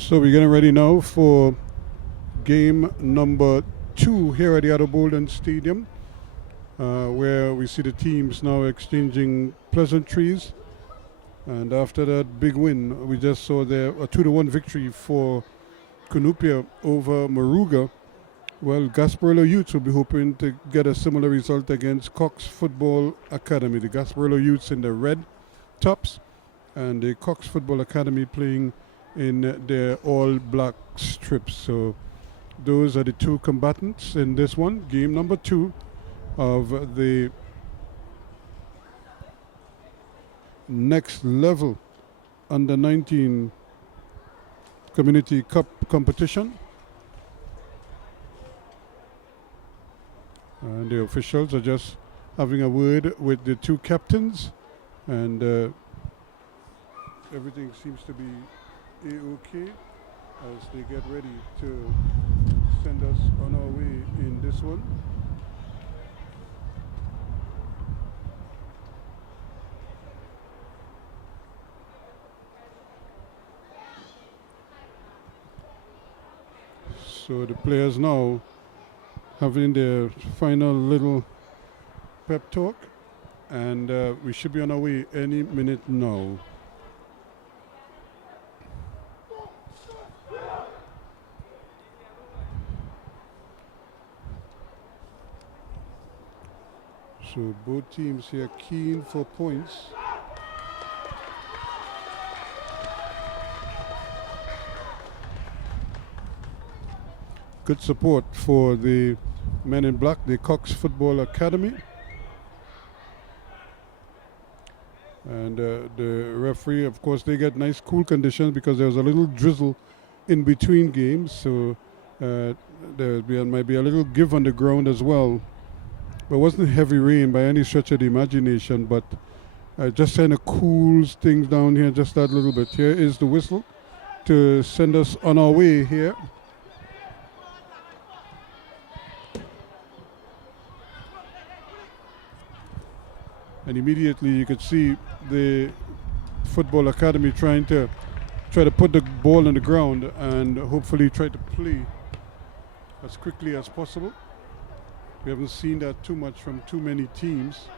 So we're getting ready now for game number 2 here at the Boldon Stadium, where we see the teams now exchanging pleasantries. And after that big win, we just saw there a 2-1 victory for Cunupia over Moruga. Well, Gasparillo Youths will be hoping to get a similar result against Cox Football Academy. The Gasparillo Youths in the red tops and the Cox Football Academy playing in their all-black strips. So those are the two combatants in this one, game number 2 of the next level under 19 Community Cup competition. And the officials are just having a word with the two captains, and everything seems to be A-OK as they get ready to send us on our way in this one. So the players now having their final little pep talk, and we should be on our way any minute now. So both teams here keen for points. Good support for the men in black, the Cox Football Academy. And the referee, of course, they get nice cool conditions because there's a little drizzle in between games. So there might be a little give on the ground as well. But it wasn't heavy rain by any stretch of the imagination, but just kind of cools things down here just that little bit. Here is the whistle to send us on our way here. And immediately you could see the Football Academy try to put the ball on the ground and hopefully try to play as quickly as possible. We haven't seen that too much from too many teams.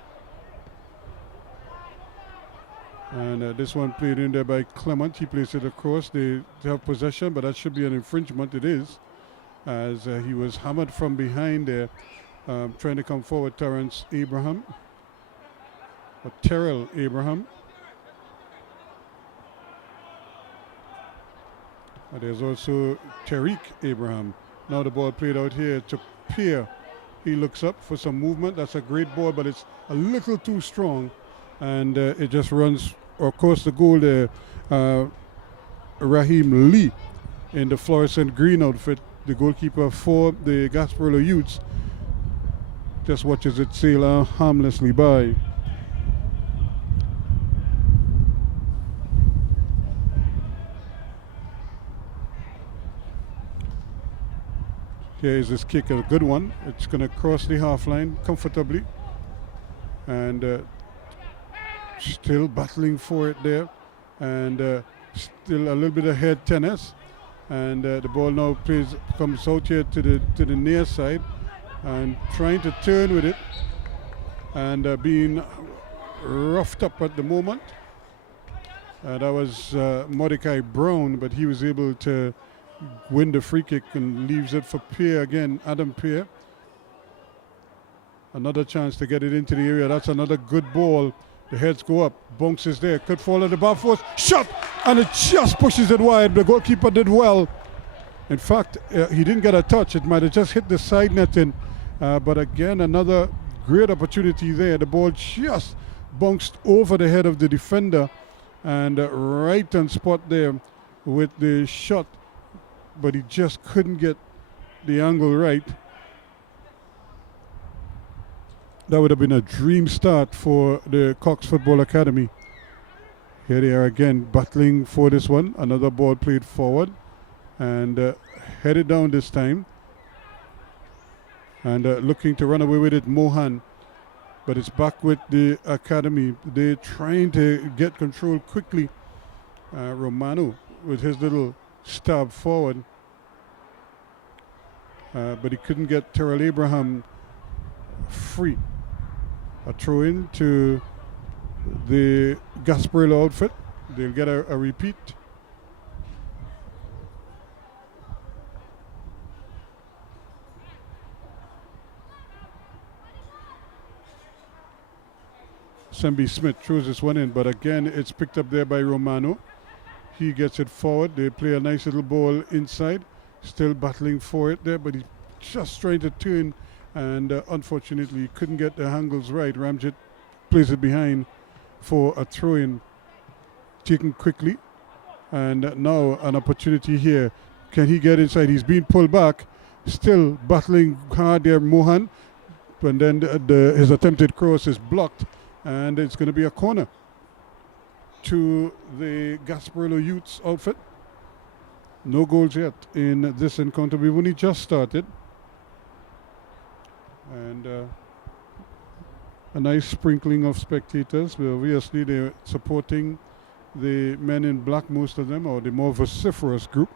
And this one played in there by Clement. He plays it across. They have possession, but that should be an infringement. It is, as he was hammered from behind there, trying to come forward, Terrell Abraham. There's also Tariq Abraham. Now the ball played out here to Pierre. He looks up for some movement. That's a great ball, but it's a little too strong. And it just runs across the goal there. Raheem Lee in the fluorescent green outfit, the goalkeeper for the Gasparillo Youths, just watches it sail harmlessly by. Here is this kick, a good one. It's going to cross the half line comfortably. And still battling for it there. And still a little bit of head tennis. And the ball now comes out here to the near side. And trying to turn with it. And being roughed up at the moment. That was Mordecai Brown, but he was able to win the free kick and leaves it for Pierre again, Adam Pierre. Another chance to get it into the area. That's another good ball. The heads go up. Bunks is there. Could fall at the bar post. Shot! And it just pushes it wide. The goalkeeper did well. In fact, he didn't get a touch. It might have just hit the side netting. But again, another great opportunity there. The ball just bounced over the head of the defender. And right on spot there with the shot. But he just couldn't get the angle right. That would have been a dream start for the Cox Football Academy. Here they are again battling for this one. Another ball played forward and headed down this time. And looking to run away with it, Mohan. But it's back with the Academy. They're trying to get control quickly. Romano with his little stab forward. But he couldn't get Terrell Abraham free. A throw in to the Gasparillo outfit. They'll get a repeat. Sembi Smith throws this one in, but again it's picked up there by Romano. He gets it forward. They play a nice little ball inside. Still battling for it there, but he's just trying to turn, and unfortunately couldn't get the angles right. Ramjet plays it behind for a throw-in, taken quickly, and now an opportunity here. Can he get inside? He's being pulled back, still battling hard there, Mohan, and then his attempted cross is blocked, and it's going to be a corner to the Gasparillo Youths outfit. No goals yet in this encounter. We've only just started. And a nice sprinkling of spectators. Well, obviously they're supporting the men in black, most of them, or the more vociferous group.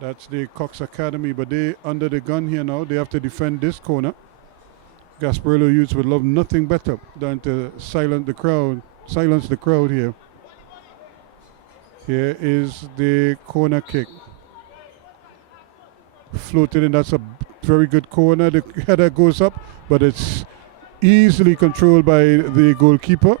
That's the Cox Academy, but they under the gun here now. They have to defend this corner. Gasparillo Youths would love nothing better than to silence the crowd here. Here is the corner kick. Floated in, that's a very good corner. The header goes up, but it's easily controlled by the goalkeeper,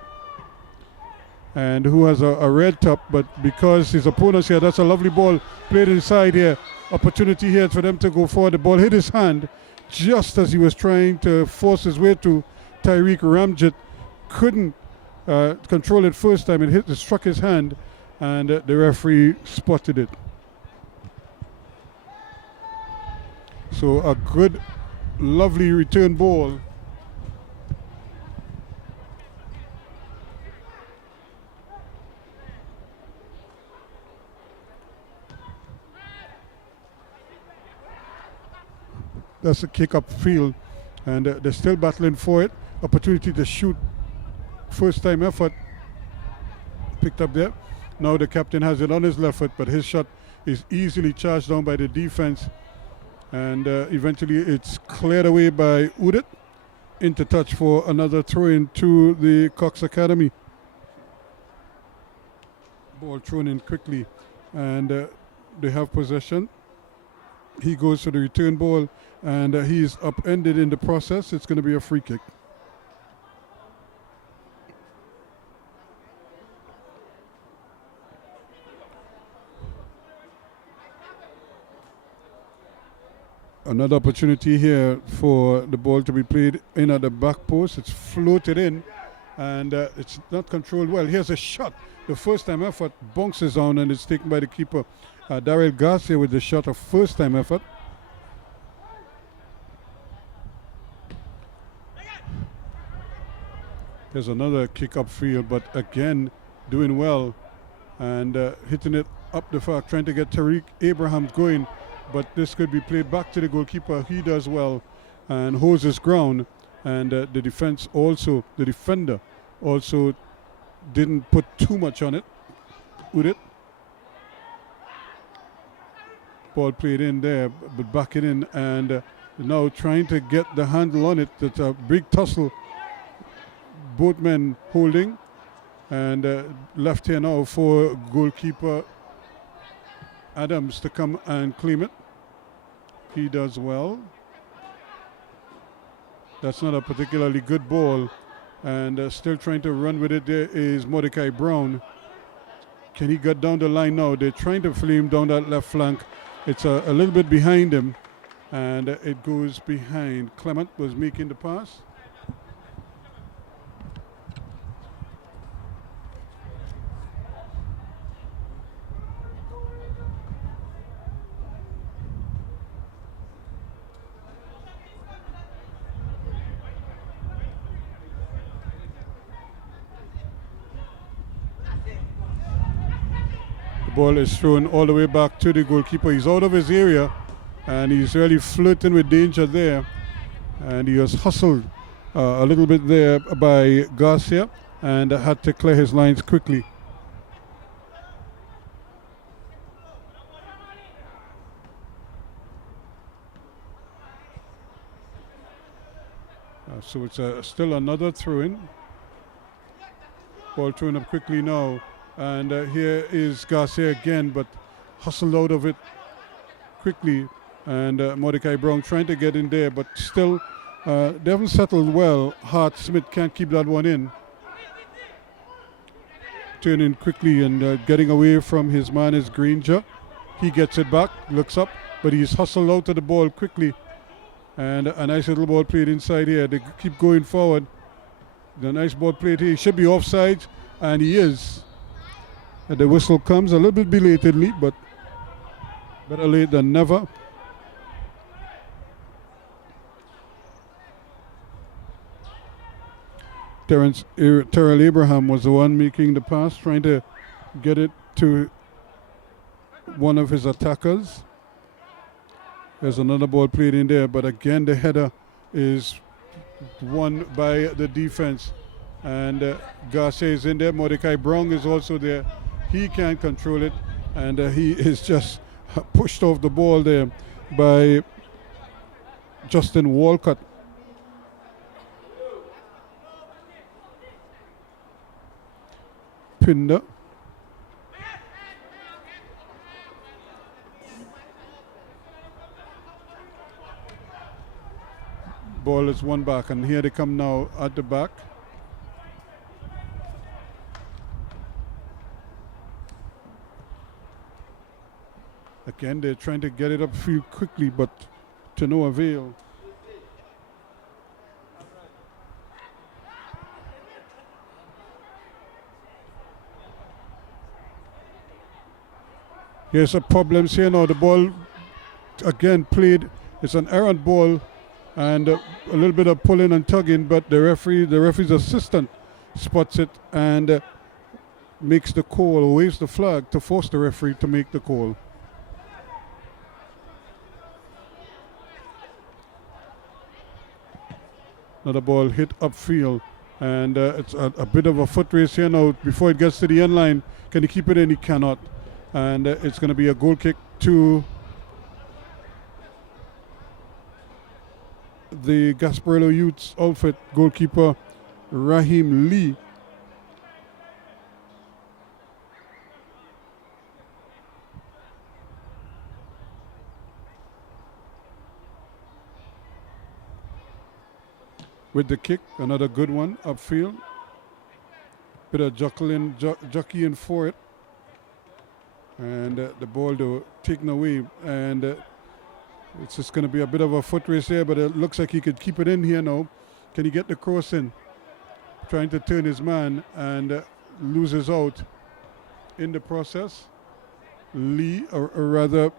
and who has a red top, but because his opponent's here, that's a lovely ball played inside here. Opportunity here for them to go forward. The ball hit his hand just as he was trying to force his way to Tyreek Ramjet. Couldn't control it first time. It struck his hand, and the referee spotted it. So a good, lovely return ball. That's a kick up field, and they're still battling for it. Opportunity to shoot. First time effort picked up there. Now the captain has it on his left foot, but his shot is easily charged down by the defense, and eventually it's cleared away by Udit into touch for another throw-in to the Cox Academy. Ball thrown in quickly, and they have possession. He goes to the return ball, and he's upended in the process. It's going to be a free kick. Another opportunity here for the ball to be played in at the back post. It's floated in, and it's not controlled well. Here's a shot. The first time effort bounces down, and it's taken by the keeper. Daryl Garcia with the shot of first time effort. There's another kick upfield, but again doing well, and hitting it up the far, trying to get Tariq Abraham going. But this could be played back to the goalkeeper. He does well and holds his ground. And the defender also didn't put too much on it with it. Ball played in there, but back it in, and now trying to get the handle on it. It's a big tussle. Both men holding, and left here now for goalkeeper Adams to come and claim it. He does well. That's not a particularly good ball, and still trying to run with it there is Mordecai Brown. Can he get down the line now? They're trying to flame down that left flank. It's a little bit behind him, and it goes behind. Clement was making the pass. Ball is thrown all the way back to the goalkeeper. He's out of his area, and he's really flirting with danger there, and he was hustled a little bit there by Garcia and had to clear his lines quickly. So it's still another throw-in. Ball thrown up quickly now. And here is Garcia again, but hustled out of it quickly. And Mordecai Brown trying to get in there, but still they haven't settled well. Hart Smith can't keep that one in. Turning quickly and getting away from his man is Granger. He gets it back, looks up, but he's hustled out of the ball quickly. And a nice little ball played inside here. They keep going forward. The nice ball played here. He should be offside, and he is. And the whistle comes a little bit belatedly, but better late than never. Terrell Abraham was the one making the pass, trying to get it to one of his attackers. There's another ball played in there, but again the header is won by the defense. And Garcia is in there. Mordecai Brown is also there. He can't control it, and he is just pushed off the ball there by Justin Walcott. Pinder. Ball is one back, and here they come now at the back. Again, they're trying to get it upfield quickly, but to no avail. Here's a problems here now. The ball again played. It's an errant ball, and a little bit of pulling and tugging, but the referee's assistant spots it and makes the call, waves the flag to force the referee to make the call. Another ball hit upfield, and it's a bit of a foot race here now before it gets to the end line. Can he keep it in? He cannot. And it's going to be a goal kick to the Gasparillo Youths outfit, goalkeeper Raheem Lee. With the kick, another good one upfield. Bit of jockeying for it. And the ball though taken away, and it's just going to be a bit of a foot race there, but it looks like he could keep it in here now. Can he get the cross in? Trying to turn his man and loses out in the process. Lee, or rather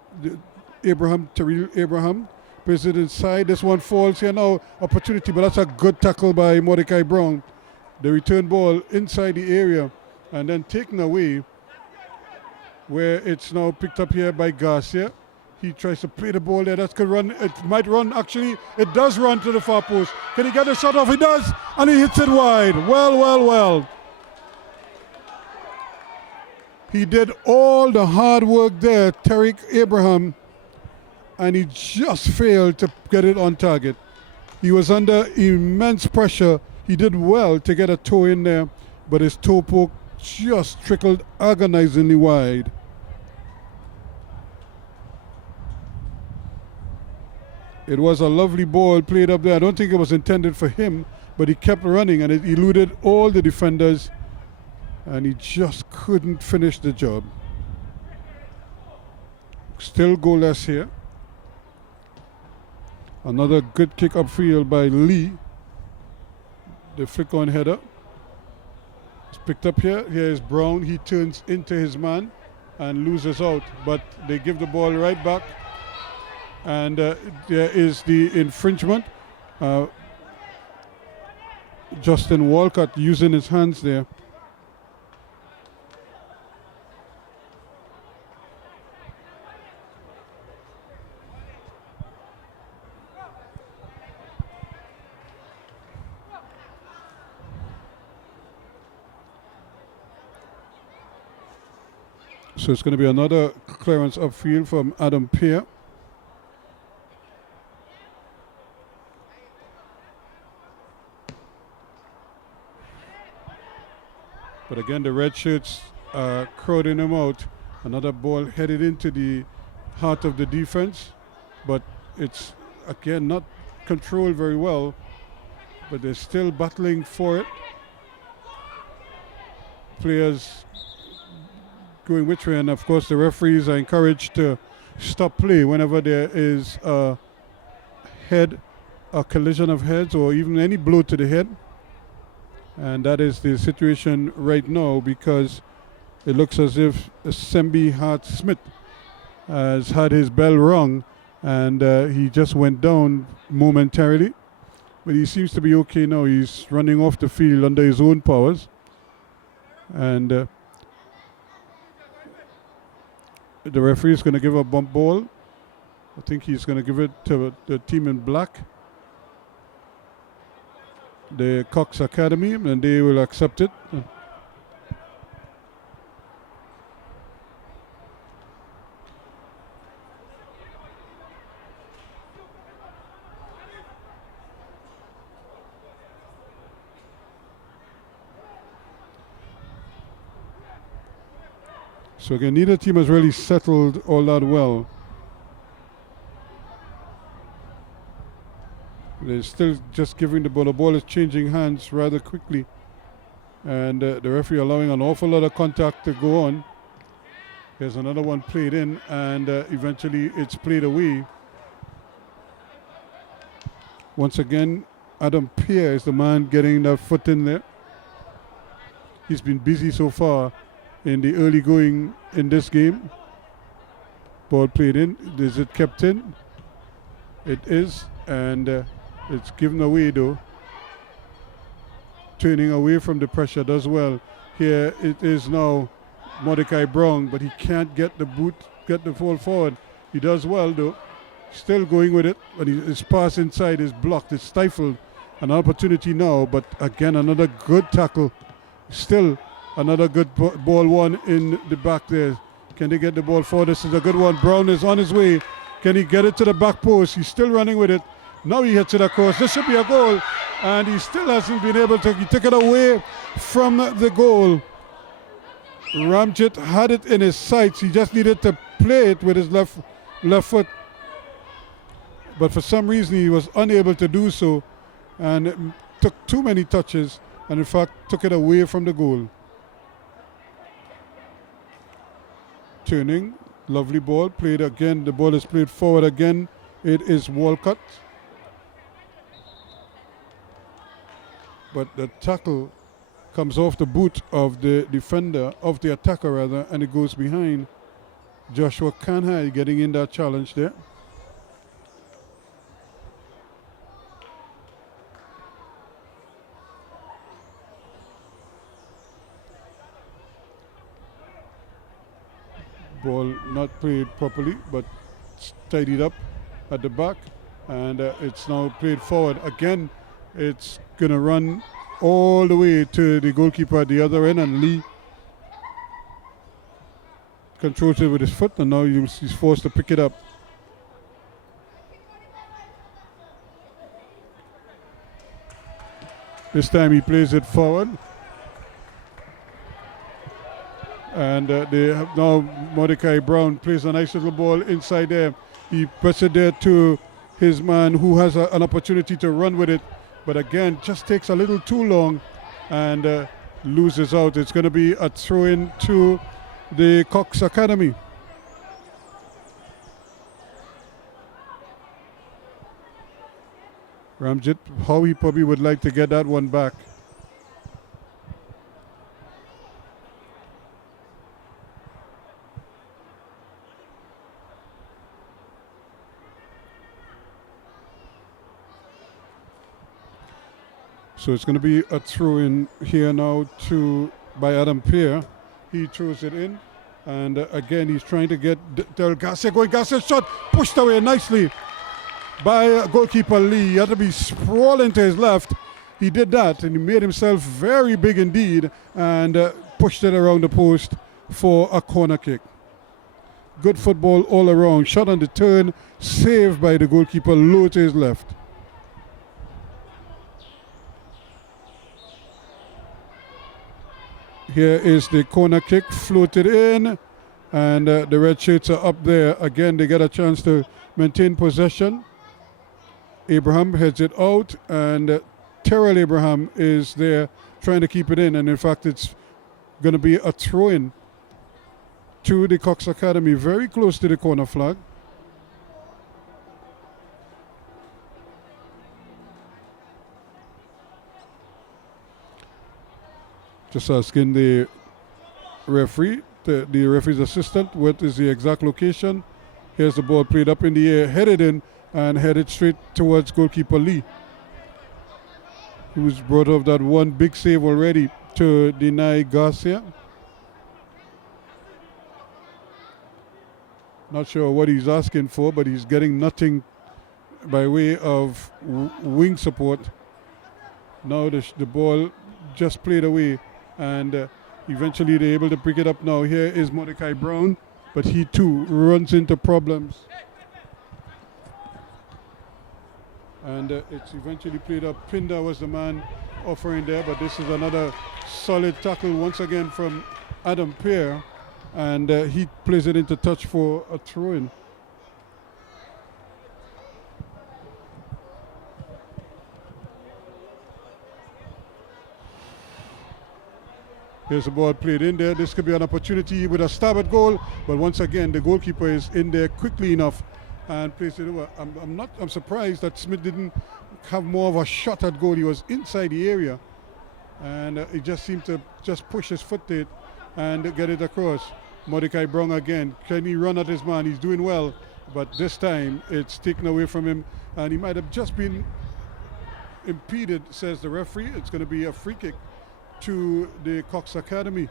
Terrell Abraham, plays it inside. This one falls here now. Opportunity, but that's a good tackle by Mordecai Brown. The return ball inside the area and then taken away, where it's now picked up here by Garcia. He tries to play the ball there. That's good run. It might run, actually. It does run to the far post. Can he get a shot off? He does, and he hits it wide. Well. He did all the hard work there, Terrell Abraham, and he just failed to get it on target. He was under immense pressure. He did well to get a toe in there, but his toe poke just trickled agonizingly wide. It was a lovely ball played up there. I don't think it was intended for him, but he kept running and it eluded all the defenders, and he just couldn't finish the job. Still goalless here. Another good kick upfield by Lee. The flick on header. It's picked up here. Here is Brown. He turns into his man and loses out, but they give the ball right back. And there is the infringement. Justin Walcott using his hands there. So it's going to be another clearance upfield from Adam Pear. But again, the red shirts are crowding him out. Another ball headed into the heart of the defense, but it's again not controlled very well, but they're still battling for it. Players going which way, and of course the referees are encouraged to stop play whenever there is a collision of heads, or even any blow to the head. And that is the situation right now, because it looks as if Sembi Hart-Smith has had his bell rung, and he just went down momentarily. But he seems to be okay now. He's running off the field under his own powers. And the referee is going to give a bump ball. I think he's going to give it to the team in black, the Cox Academy, and they will accept it. So again, neither team has really settled all that well. They're still just giving the ball. The ball is changing hands rather quickly. And the referee allowing an awful lot of contact to go on. There's another one played in, and eventually it's played away. Once again, Adam Pierre is the man getting that foot in there. He's been busy so far in the early going in this game. Ball played in. Is it kept in? It is, and it's given away though. Turning away from the pressure does well. Here it is now Mordecai Brown, but he can't get the ball forward. He does well though. Still going with it, but his pass inside is blocked. It's stifled. An opportunity now, but again another good tackle. Still another good ball won in the back there. Can they get the ball forward? This is a good one. Brown is on his way. Can he get it to the back post? He's still running with it. Now he hits it across. This should be a goal. And he still hasn't been able to. He took it away from the goal. Ramjit had it in his sights. He just needed to play it with his left foot. But for some reason he was unable to do so. And it took too many touches. And in fact took it away from the goal. Turning. Lovely ball. Played again. The ball is played forward again. It is Walcott. But the tackle comes off the boot of the defender, of the attacker rather, and it goes behind. Joshua Kanhai getting in that challenge there. Ball not played properly, but tidied up at the back, and it's now played forward. Again, it's going to run all the way to the goalkeeper at the other end, and Lee controls it with his foot, and now he's forced to pick it up. This time he plays it forward. And they have now Mordecai Brown plays a nice little ball inside there. He puts it there to his man who has an opportunity to run with it. But again, just takes a little too long and loses out. It's going to be a throw-in to the Cox Academy. Ramjit, how he probably would like to get that one back. So it's going to be a throw-in here now by Adam Pierre. He throws it in, and again he's trying to get Del Garcia going. Garcia shot pushed away nicely by goalkeeper Lee. He had to be sprawling to his left. He did that, and he made himself very big indeed, and pushed it around the post for a corner kick. Good football all around. Shot on the turn, saved by the goalkeeper low to his left. Here is the corner kick, floated in, and the red shirts are up there. Again, they get a chance to maintain possession. Abraham heads it out, and Terrell Abraham is there trying to keep it in, and in fact it's going to be a throw-in to the Cox Academy, very close to the corner flag. Just asking the referee, the referee's assistant, what is the exact location. Here's the ball played up in the air, headed in, and headed straight towards goalkeeper Lee, who's brought up that one big save already to deny Garcia. Not sure what he's asking for, but he's getting nothing by way of wing support. Now the ball just played away, and eventually they're able to pick it up now. Here is Mordecai Brown, but he too runs into problems. And it's eventually played up. Pinda was the man offering there, but this is another solid tackle once again from Adam Pear, and he plays it into touch for a throw-in. Here's the ball played in there. This could be an opportunity with a stab at goal, but once again the goalkeeper is in there quickly enough and plays it over. I'm surprised that Smith didn't have more of a shot at goal. He was inside the area, and he just seemed to just push his foot there and get it across. Mordecai Brown again. Can he run at his man? He's doing well, but this time it's taken away from him, and he might have just been impeded, says the referee. It's going to be a free kick to the Cox Academy.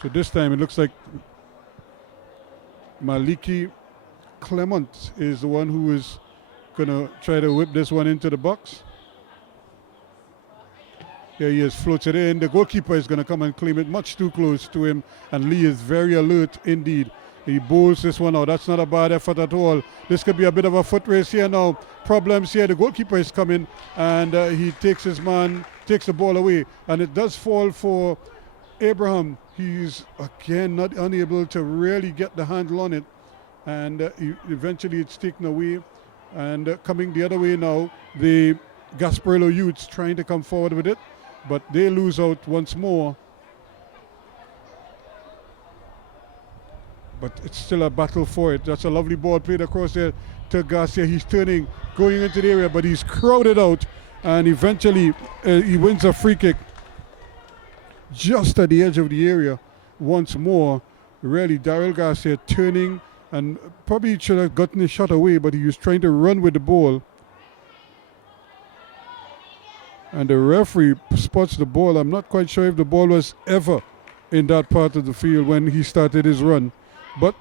So this time it looks like Maliki Clement is the one who is going to try to whip this one into the box. Here he is, floats it in. The goalkeeper is going to come and claim it much too close to him, and Lee is very alert indeed. He bowls this one out. That's not a bad effort at all. This could be a bit of a foot race here now. Problems here. The goalkeeper is coming, and he takes his man, takes the ball away, and it does fall for Abraham. He's again not unable to really get the handle on it, and eventually it's taken away. And coming the other way now, the Gasparillo youths trying to come forward with it, but they lose out once more. But it's still a battle for it. That's a lovely ball played across there to Garcia. He's turning, going into the area, but he's crowded out, and eventually he wins a free kick just at the edge of the area once more. Really, Daryl Garcia turning, and probably should have gotten his shot away, but he was trying to run with the ball. And the referee spots the ball. I'm not quite sure if the ball was ever in that part of the field when he started his run, but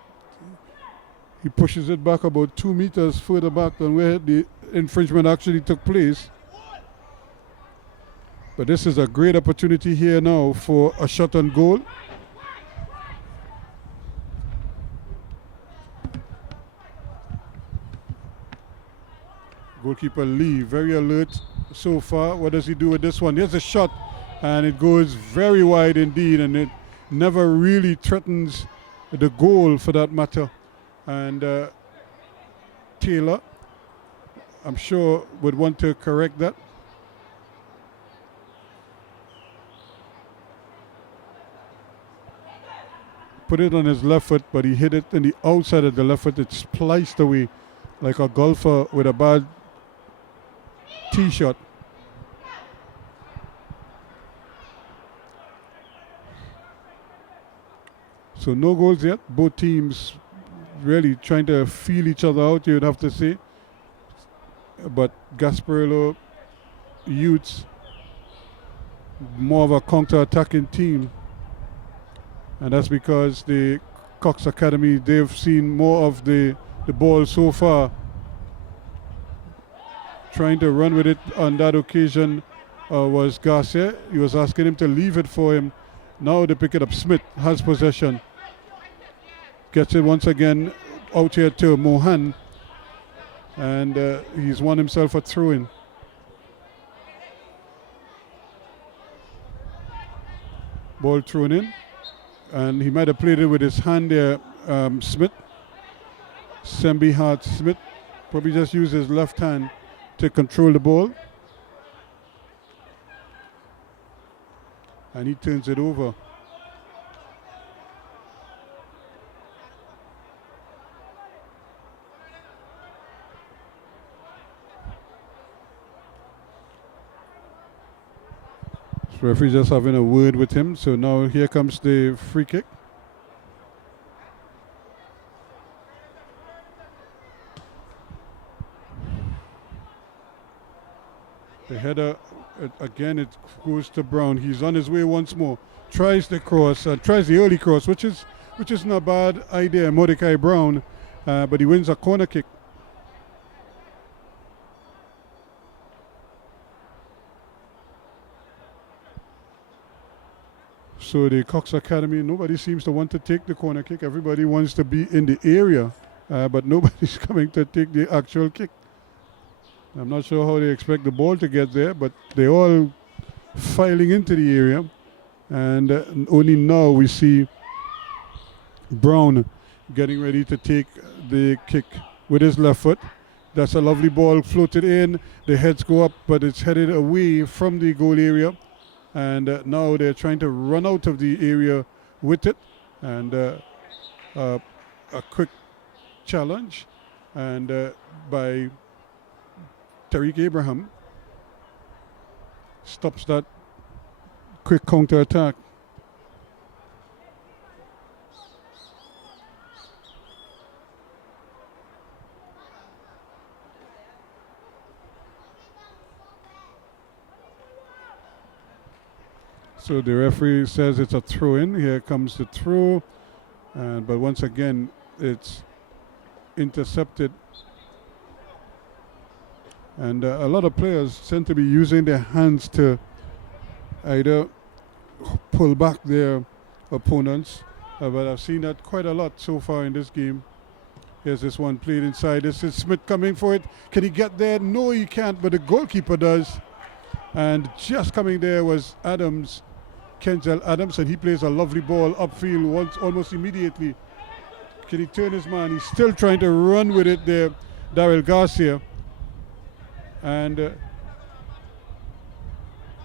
he pushes it back about 2 meters further back than where the infringement actually took place. But this is a great opportunity here now for a shot on goal. Goalkeeper Lee, very alert so far. What does he do with this one? Here's a shot, and it goes very wide indeed, and it never really threatens the goal for that matter. And Taylor, I'm sure, would want to correct that. Put it on his left foot, but he hit it in the outside of the left foot. It spliced away like a golfer with a bad tee shot. So no goals yet. Both teams really trying to feel each other out, you would have to say. But Gasparillo youths, more of a counter-attacking team. And that's because the Cox Academy, they've seen more of the ball so far. trying to run with it on that occasion was Garcia. He was asking him to leave it for him. Now they pick it up. Smith has possession. Gets it once again out here to Mohan. And he's won himself a throw-in. Ball thrown in. And he might have played it with his hand there, Smith. Sembi Hart Smith. Probably just used his left hand to control the ball. And he turns it over. So referee just having a word with him. So now here comes the free kick. The header, again, it goes to Brown. He's on his way once more. Tries the cross, tries the early cross, which is not a bad idea, Mordecai Brown, but he wins a corner kick. So the Cox Academy, nobody seems to want to take the corner kick. Everybody wants to be in the area, but nobody's coming to take the actual kick. I'm not sure how they expect the ball to get there, but they're all filing into the area. And only now we see Brown getting ready to take the kick with his left foot. That's a lovely ball floated in. The heads go up, but it's headed away from the goal area. And now they're trying to run out of the area with it. And a quick challenge and by Tariq Abraham stops that quick counter attack. So the referee says it's a throw in. Here comes the throw, but once again it's intercepted. And a lot of players tend to be using their hands to either pull back their opponents, but I've seen that quite a lot so far in this game. Here's this one played inside. This is Smith coming for it. Can he get there? No, he can't, but the goalkeeper does. And just coming there was Adams, Kenzel Adams, and he plays a lovely ball upfield almost immediately. Can he turn his man? He's still trying to run with it there, Daryl Garcia. And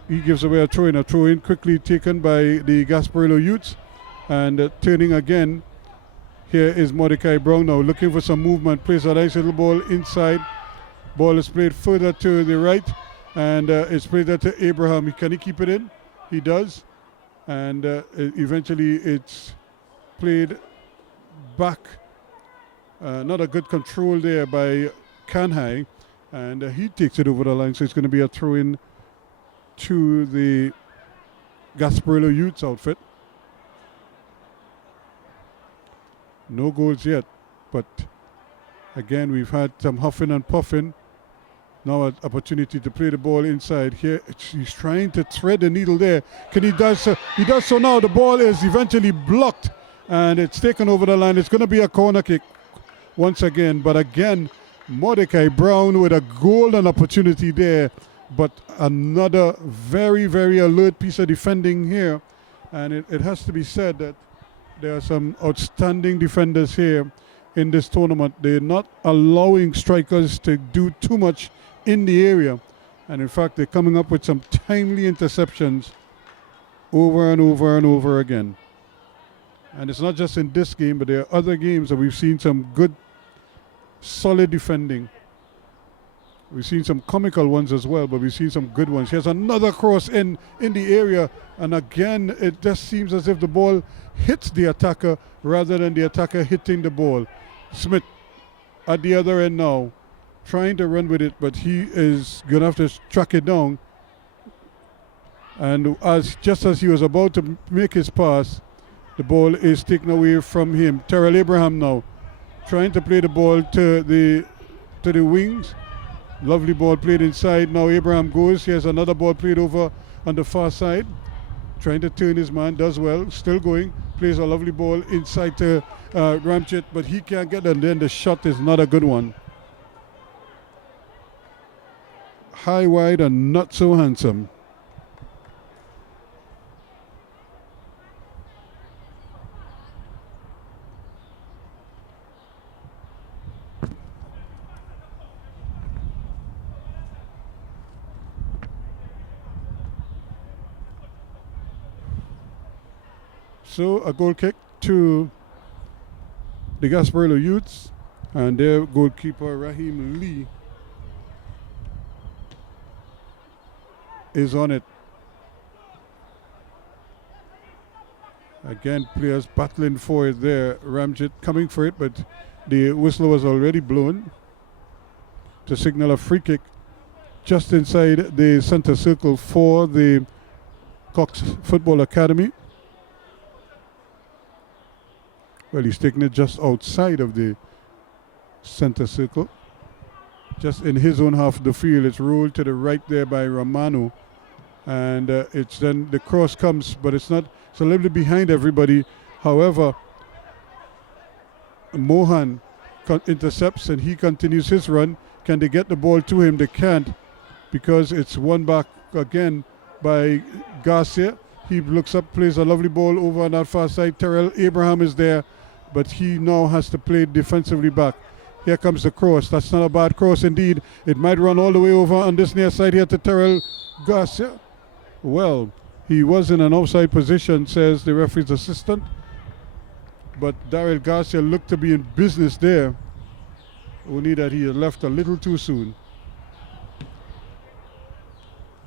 he gives away a throw-in quickly taken by the Gasparillo youths. And turning again, here is Mordecai Brown now looking for some movement, plays a nice little ball inside. Ball is played further to the right, and it's played there to Abraham. Can he keep it in? He does. And eventually it's played back. Not a good control there by Kanhai. And he takes it over the line, so it's going to be a throw-in to the Gasparillo Youths outfit. No goals yet, but again, we've had some huffing and puffing. Now an opportunity to play the ball inside. Here, he's trying to thread the needle there. He does so now. The ball is eventually blocked, and it's taken over the line. It's going to be a corner kick once again, but again, Mordecai Brown with a golden opportunity there, but another very, very alert piece of defending here. And it has to be said that there are some outstanding defenders here in this tournament. They're not allowing strikers to do too much in the area. And in fact, they're coming up with some timely interceptions over and over and over again. And it's not just in this game, but there are other games that we've seen some good, solid defending. We've seen some comical ones as well, but we've seen some good ones. Here's another cross in the area, and again it just seems as if the ball hits the attacker rather than the attacker hitting the ball. Smith at the other end now, trying to run with it, but he is going to have to track it down. And just as he was about to make his pass, the ball is taken away from him. Terrell Abraham now trying to play the ball to the wings, Lovely ball played inside. Now Abraham goes. Here's another ball played over on the far side. Trying to turn his man. Does well. Still going. Plays a lovely ball inside to Ramchit, but he can't get it. And then the shot is not a good one. High, wide, and not so handsome. So a goal kick to the Gasparillo Youths, and their goalkeeper Raheem Lee is on it. Again, players battling for it there. Ramjit coming for it, but the whistle was already blown to signal a free kick just inside the center circle for the Cox Football Academy. Well, he's taking it just outside of the center circle. Just in his own half of the field. It's rolled to the right there by Romano. And it's then the cross comes, but it's not, it's a little bit behind everybody. However, Mohan intercepts and he continues his run. Can they get the ball to him? They can't, because it's won back again by Garcia. He looks up, plays a lovely ball over on that far side. Terrell Abraham is there, but he now has to play defensively back. Here comes the cross. That's not a bad cross indeed. It might run all the way over on this near side here to Terrell Garcia. Well, he was in an offside position, says the referee's assistant. But Daryl Garcia looked to be in business there. Only that he had left a little too soon.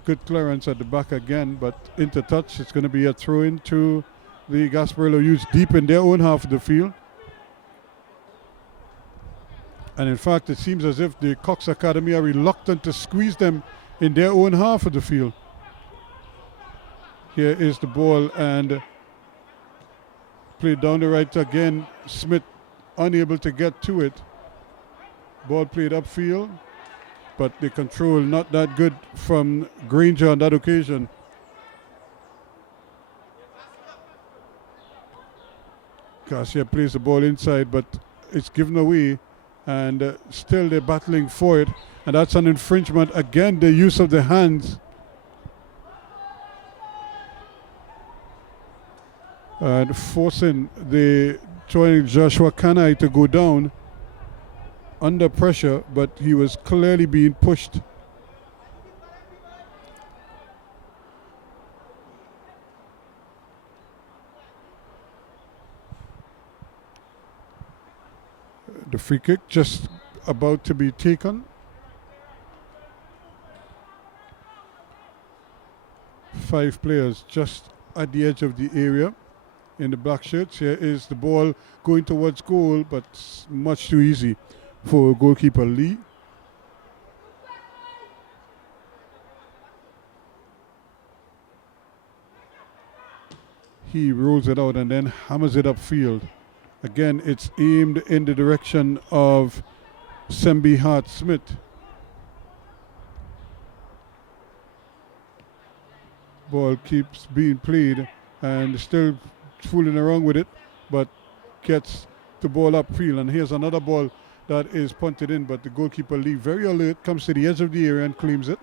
Good clearance at the back again, but into touch. It's going to be a throw-in to the Gasparillo Youths deep in their own half of the field. And in fact, it seems as if the Cox Academy are reluctant to squeeze them in their own half of the field. Here is the ball and played down the right again. Smith unable to get to it. Ball played upfield, but the control not that good from Granger on that occasion. Garcia plays the ball inside, but it's given away, and still they're battling for it, and that's an infringement. Again, the use of the hands. And forcing the trying Joshua Kanai to go down under pressure, but he was clearly being pushed. The free kick just about to be taken. 5 players just at the edge of the area in the black shirts. Here is the ball going towards goal, but much too easy for goalkeeper Lee. He rolls it out and then hammers it upfield. Again, it's aimed in the direction of Sembi Hart Smith. Ball keeps being played and still fooling around with it, but gets the ball upfield. And here's another ball that is punted in, but the goalkeeper Lee, very alert, comes to the edge of the area and claims it.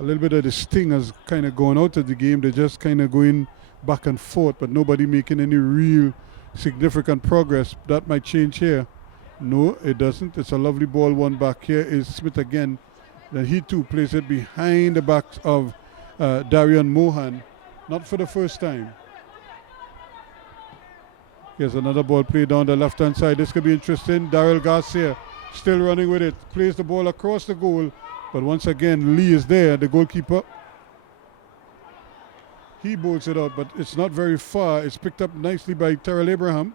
A little bit of the sting has kind of gone out of the game. They're just kind of going back and forth, but nobody making any real significant progress. That might change here. No, it doesn't. It's a lovely ball won back. Here is Smith again. Then he too plays it behind the back of Darian Mohan. Not for the first time. Here's another ball played down the left-hand side. This could be interesting. Daryl Garcia still running with it. Plays the ball across the goal. But once again, Lee is there, the goalkeeper. He bowls it out, but it's not very far. It's picked up nicely by Terrell Abraham.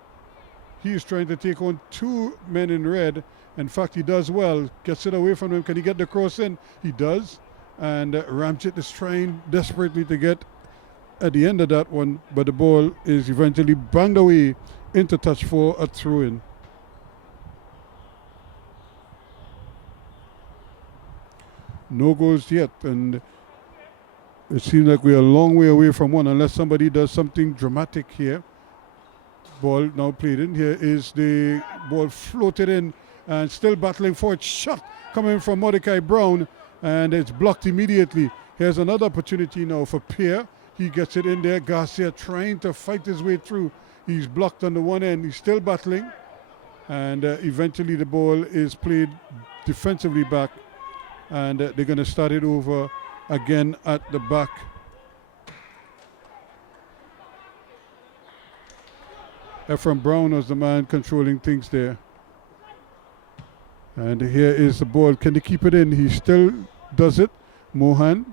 He is trying to take on 2 men in red. In fact, he does well. Gets it away from him. Can he get the cross in? He does. And Ramchit is trying desperately to get at the end of that one, but the ball is eventually banged away into touch for a throw-in. No goals yet, and it seems like we're a long way away from one unless somebody does something dramatic here. Ball now played in. Here is the ball floated in and still battling for it. Shot coming from Mordecai Brown, and it's blocked immediately. Here's another opportunity now for Pierre. He gets it in there. Garcia trying to fight his way through. He's blocked on the one end. He's still battling. And eventually the ball is played defensively back. And they're going to start it over again at the back. Ephraim Brown was the man controlling things there. And here is the ball. Can they keep it in? He still does it. Mohan.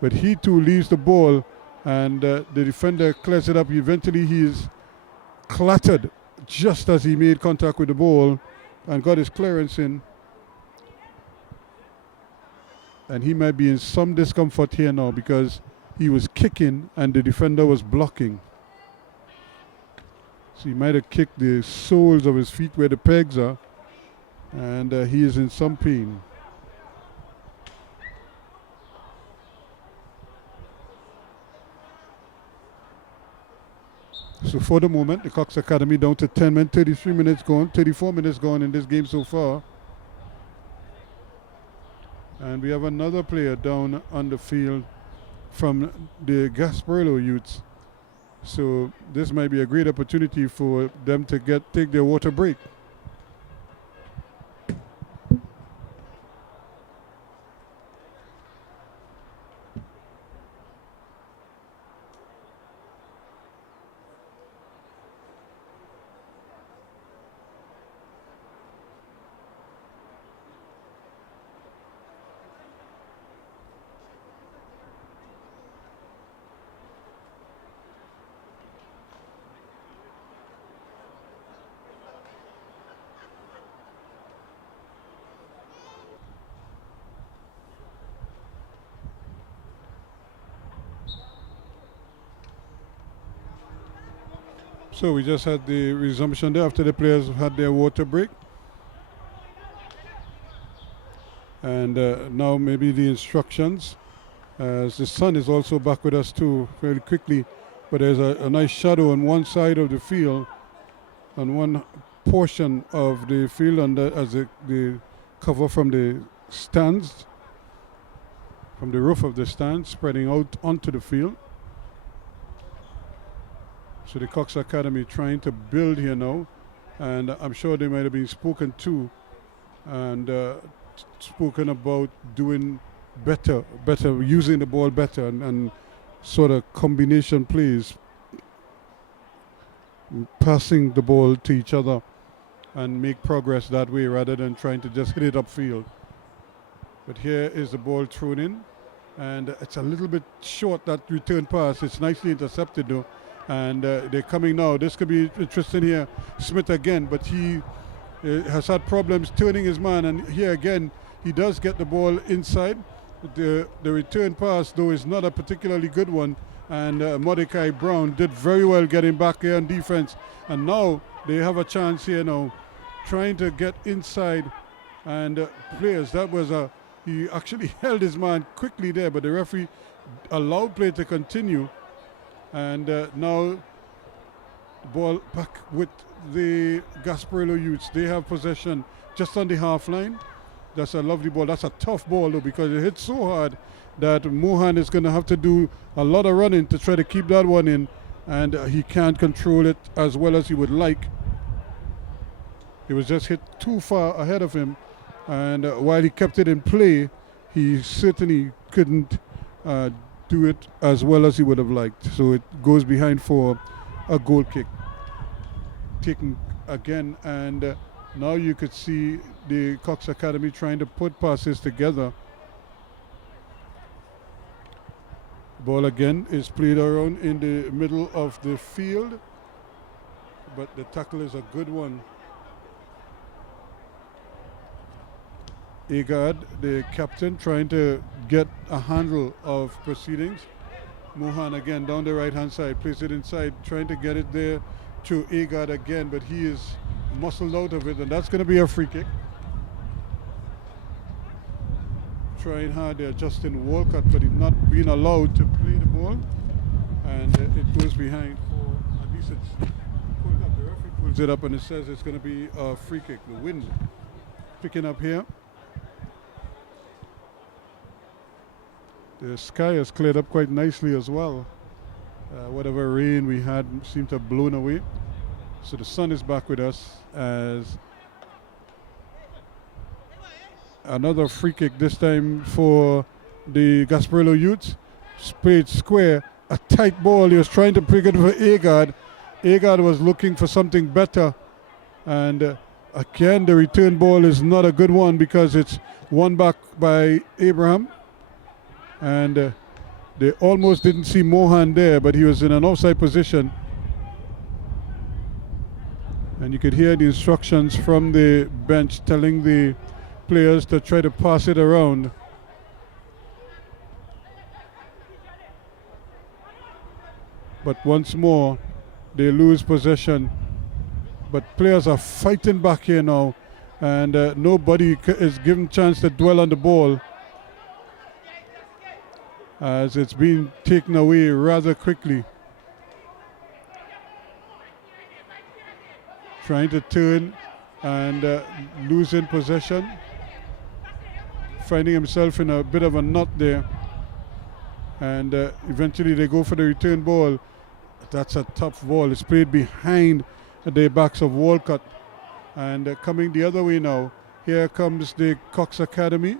But he too leaves the ball, and the defender clears it up. Eventually he is clattered just as he made contact with the ball and got his clearance in. And he might be in some discomfort here now because he was kicking and the defender was blocking. So he might have kicked the soles of his feet where the pegs are, and he is in some pain. So for the moment, the Cox Academy down to 10 men, 33 minutes gone, 34 minutes gone in this game so far. And we have another player down on the field from the Gasparillo youths. So this might be a great opportunity for them to take their water break. So we just had the resumption there after the players had their water break. And now maybe the instructions, as the sun is also back with us too very quickly. But there's a nice shadow on one side of the field, on one portion of the field, and as the cover from the stands, from the roof of the stand, spreading out onto the field. So the Cox Academy trying to build here now, and I'm sure they might have been spoken to and spoken about doing better, using the ball better, and sort of combination plays, passing the ball to each other and make progress that way rather than trying to just hit it upfield. But here is the ball thrown in, and it's a little bit short, that return pass. It's nicely intercepted though. And they're coming now. This could be interesting here. Smith again, but he has had problems turning his man. And here again, he does get the ball inside. The return pass, though, is not a particularly good one. And Mordecai Brown did very well getting back here on defense. And now they have a chance here now, trying to get inside. And players, he actually held his man quickly there, but the referee allowed play to continue. And now the ball back with the Gasparillo youths. They have possession just on the half line. That's a lovely ball. That's a tough ball though, because it hits so hard that Mohan is going to have to do a lot of running to try to keep that one in, and he can't control it as well as he would like. It was just hit too far ahead of him, and while he kept it in play, he certainly couldn't do it as well as he would have liked. So it goes behind for a goal kick. Taken again, and now you could see the Cox Academy trying to put passes together. Ball again is played around in the middle of the field, but the tackle is a good one. Agard, the captain, trying to get a handle of proceedings. Mohan again down the right hand side, plays it inside, trying to get it there to Agard again, but he is muscled out of it, and that's going to be a free kick. trying hard there, Justin Walcott, but he's not being allowed to play the ball, and it goes behind for, at least it's pulled up. The referee pulls it up and it says it's going to be a free kick. The wind picking up here. The sky has cleared up quite nicely as well. Whatever rain we had seemed to have blown away. So the sun is back with us as another free kick, this time for the Gasparillo youths. Played square, a tight ball. He was trying to pick it for Agard. Agard was looking for something better. And again, the return ball is not a good one because it's won back by Abraham. And they almost didn't see Mohan there, but he was in an offside position. And you could hear the instructions from the bench telling the players to try to pass it around. But once more, they lose possession. But players are fighting back here now, and nobody is given chance to dwell on the ball, as it's being taken away rather quickly. Trying to turn and losing possession. Finding himself in a bit of a knot there. And eventually they go for the return ball. That's a tough ball. It's played behind the backs of Walcott. And coming the other way now, here comes the Cox Academy.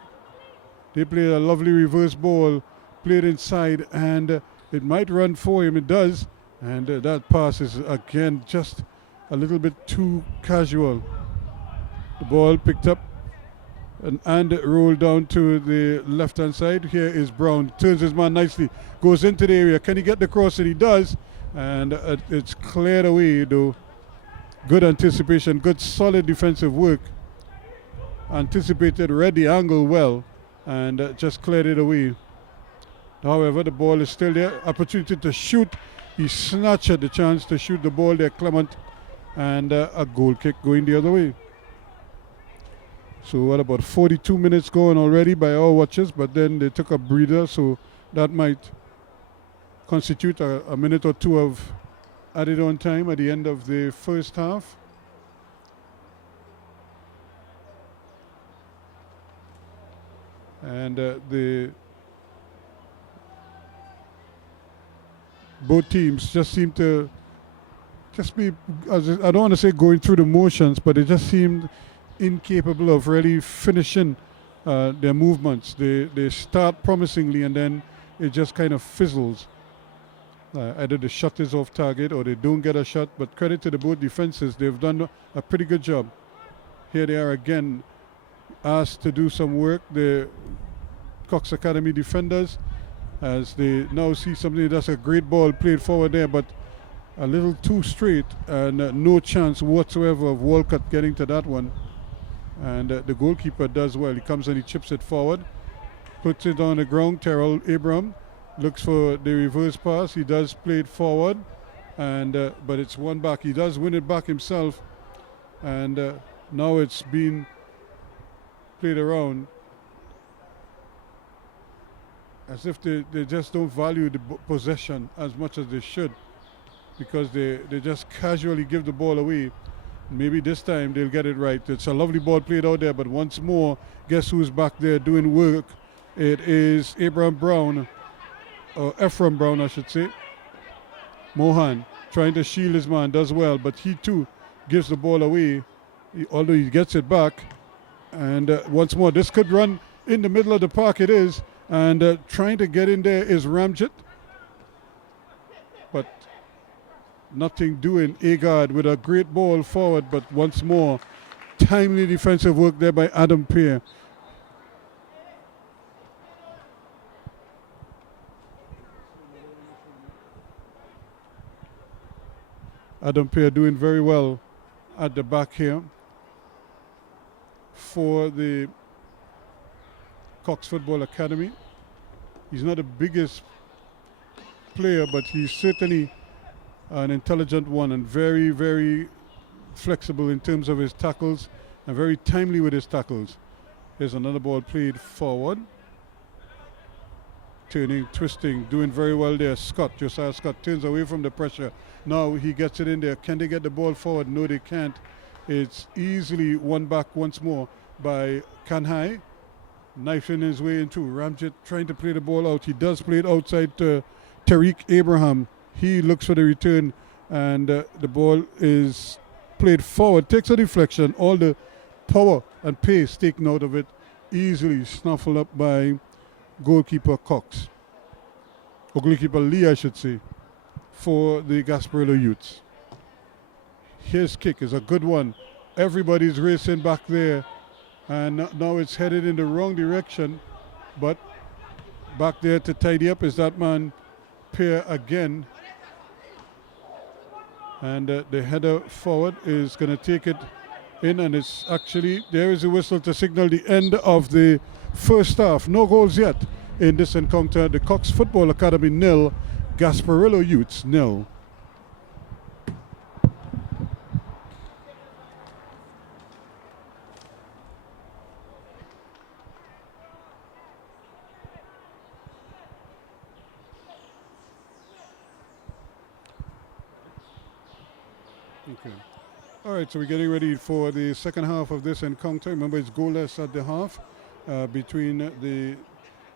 They played a lovely reverse ball, played inside, and it might run for him. It does. And that pass is again just a little bit too casual. The ball picked up and rolled down to the left-hand side. Here is Brown. Turns his man nicely. Goes into the area. Can he get the cross? And he does. And it's cleared away, though. Good anticipation. Good solid defensive work. Anticipated, read the angle well, and just cleared it away. However, the ball is still there. Opportunity to shoot. He snatched at the chance to shoot the ball there, Clement. And a goal kick going the other way. So what, about 42 minutes gone already by our watches, but then they took a breather, so that might constitute a minute or two of added on time at the end of the first half. And both teams just seem to be, I don't want to say going through the motions, but they just seemed incapable of really finishing their movements. They start promisingly and then it just kind of fizzles. Either the shot is off target or they don't get a shot, but credit to the both defenses. They've done a pretty good job. Here they are again, asked to do some work, the Cox Academy defenders, as they now see something. That's a great ball played forward there, but a little too straight, and no chance whatsoever of Walcott getting to that one. And the goalkeeper does well. He comes and he chips it forward, puts it on the ground. Terrell Abraham looks for the reverse pass. He does play it forward, and but it's won back. He does win it back himself, and now it's been played around as if they just don't value the possession as much as they should, because they just casually give the ball away. Maybe this time they'll get it right. It's a lovely ball played out there, but once more, guess who's back there doing work? It is Ephraim Brown, I should say. Mohan trying to shield his man, does well, but he too gives the ball away, although he gets it back. And once more, this could run in the middle of the park. It is, and trying to get in there is Ramjet, but nothing doing. Agard with a great ball forward, but once more, timely defensive work there by Adam Pear. Adam Pear doing very well at the back here for the Cox Football Academy. He's not the biggest player, but he's certainly an intelligent one and very, very flexible in terms of his tackles and very timely with his tackles. Here's another ball played forward. turning, twisting, doing very well there. Josiah Scott turns away from the pressure. Now he gets it in there. Can they get the ball forward? No, they can't. It's easily won back once more by Kanhai. Knifing his way into Ramjet, trying to play the ball out. He does play it outside to Tariq Abraham. He looks for the return, and the ball is played forward. Takes a deflection. All the power and pace taken out of it. Easily snuffled up by goalkeeper Cox. Or goalkeeper Lee, I should say, for the Gasparillo Youths. His kick is a good one. Everybody's racing back there. And now it's headed in the wrong direction. But back there to tidy up is that man, Pierre, again. And the header forward is going to take it in. And it's actually, there is a whistle to signal the end of the first half. No goals yet in this encounter. The Cox Football Academy 0, Gasparillo Youths 0. Okay. All right, so we're getting ready for the second half of this encounter. Remember, it's goalless at the half between the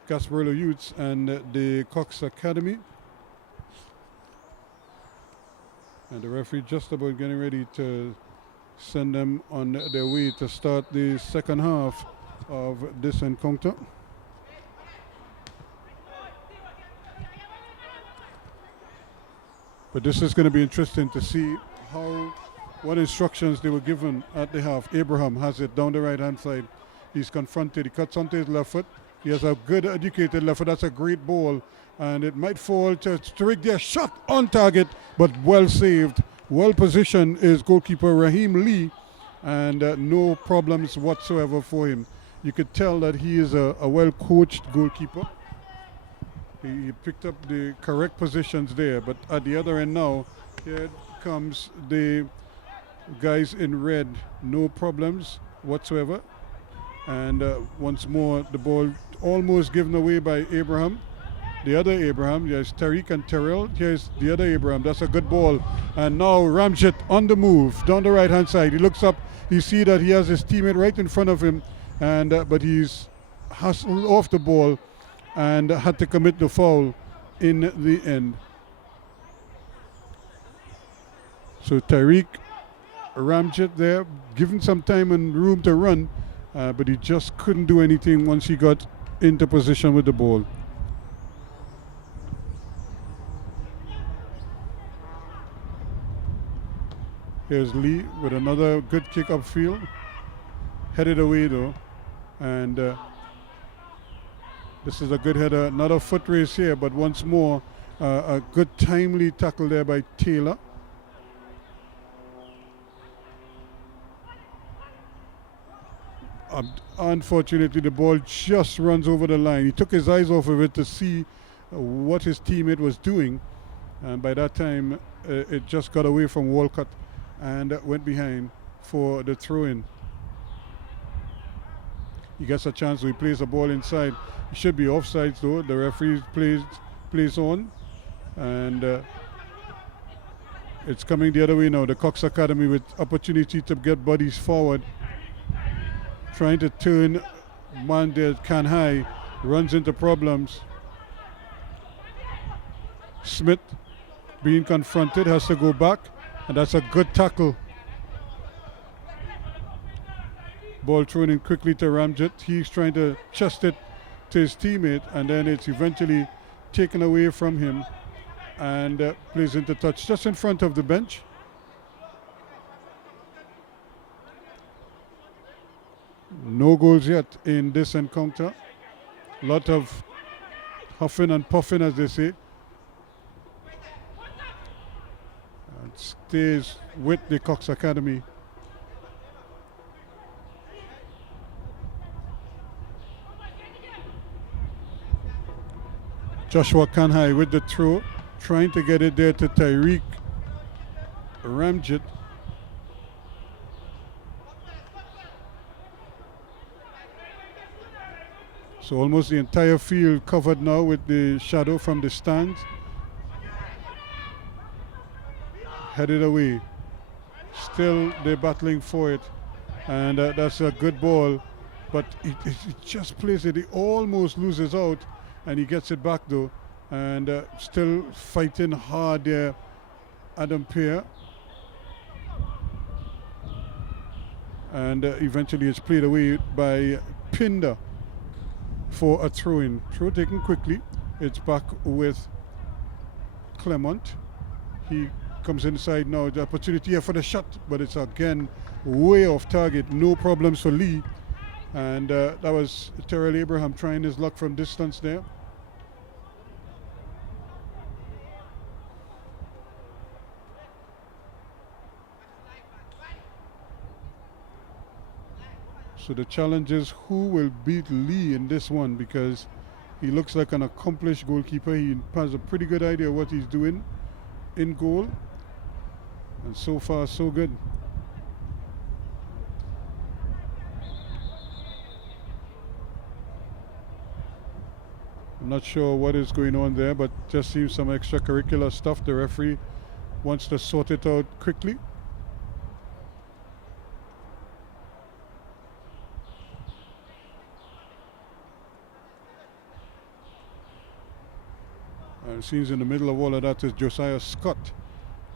Gasparillo Youths and the Cox Academy. And the referee just about getting ready to send them on their way to start the second half of this encounter. But this is going to be interesting to see what instructions they were given at the half. Abraham has it down the right-hand side. He's confronted. He cuts onto his left foot. He has a good educated left foot. That's a great ball. And it might fall to Tariq there. Shot on target, but well saved. Well positioned is goalkeeper Raheem Lee. And no problems whatsoever for him. You could tell that he is a well-coached goalkeeper. He picked up the correct positions there. But at the other end now, here comes the guys in red. No problems whatsoever. And once more, the ball almost given away by Abraham. The other Abraham, yes, Tariq and Terrell. Here's the other Abraham. That's a good ball. And now Ramjet on the move down the right-hand side. He looks up. You see that he has his teammate right in front of him. And but he's hustled off the ball and had to commit the foul in the end. So Tariq Ramjet there, given some time and room to run, but he just couldn't do anything once he got into position with the ball. Here's Lee with another good kick upfield. Headed away though. And this is a good header. Not a foot race here, but once more, a good timely tackle there by Taylor. Unfortunately, the ball just runs over the line. He took his eyes off of it to see what his teammate was doing. And by that time, it just got away from Walcott and went behind for the throw-in. He gets a chance, so he plays the ball inside. He should be offside, though. The referee plays on. And it's coming the other way now. The Cox Academy with opportunity to get bodies forward. Trying to turn Mandel Kanhai, runs into problems. Smith being confronted, has to go back, and that's a good tackle. Ball thrown in quickly to Ramjet. He's trying to chest it to his teammate, and then it's eventually taken away from him and plays into touch just in front of the bench. No goals yet in this encounter. A lot of huffing and puffing, as they say. And stays with the Cox Academy. Joshua Kanhai with the throw, trying to get it there to Tariq Ramjet. So almost the entire field covered now with the shadow from the stands. Headed away. Still they're battling for it. And that's a good ball. But he just plays it. He almost loses out. And he gets it back though. And still fighting hard there. Adam Pear. And eventually it's played away by Pinder for a throw-in. Throw taken quickly. It's back with Clement. He comes inside now. The opportunity here for the shot, but it's again way off target. No problems for Lee. And that was Terrell Abraham trying his luck from distance there. So the challenge is who will beat Lee in this one, because he looks like an accomplished goalkeeper. He has a pretty good idea what he's doing in goal. And so far, so good. I'm not sure what is going on there, but just seems some extracurricular stuff. The referee wants to sort it out quickly. It seems in the middle of all of that is Josiah Scott.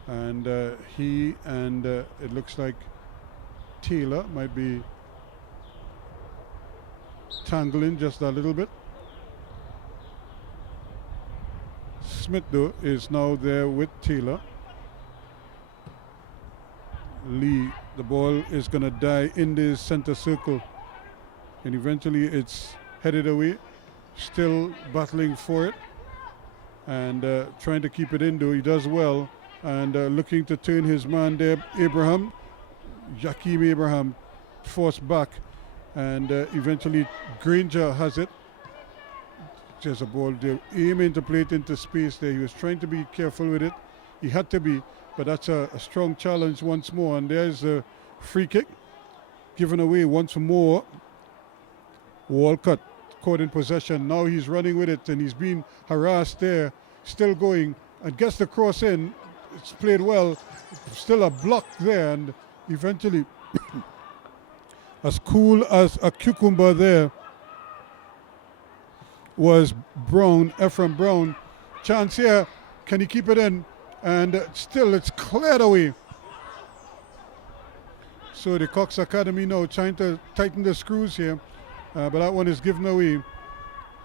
And he and it looks like Taylor might be tangling just a little bit. Smith, though, is now there with Taylor. Lee, the ball is going to die in the center circle. And eventually it's headed away. Still battling for it. And trying to keep it in, though. He does well. And looking to turn his man there, Abraham. Jakeem Abraham forced back. And eventually Granger has it. There's a ball there. Aiming to play it into space there. He was trying to be careful with it. He had to be. But that's a strong challenge once more. And there's a free kick. Given away once more. Walcott caught in possession. Now he's running with it and he's being harassed there. Still going and gets the cross in. It's played well. Still a block there, and eventually as cool as a cucumber there was Brown, Ephraim Brown. Chance here. Can he keep it in? And still it's cleared away. So the Cox Academy now trying to tighten the screws here. But that one is given away.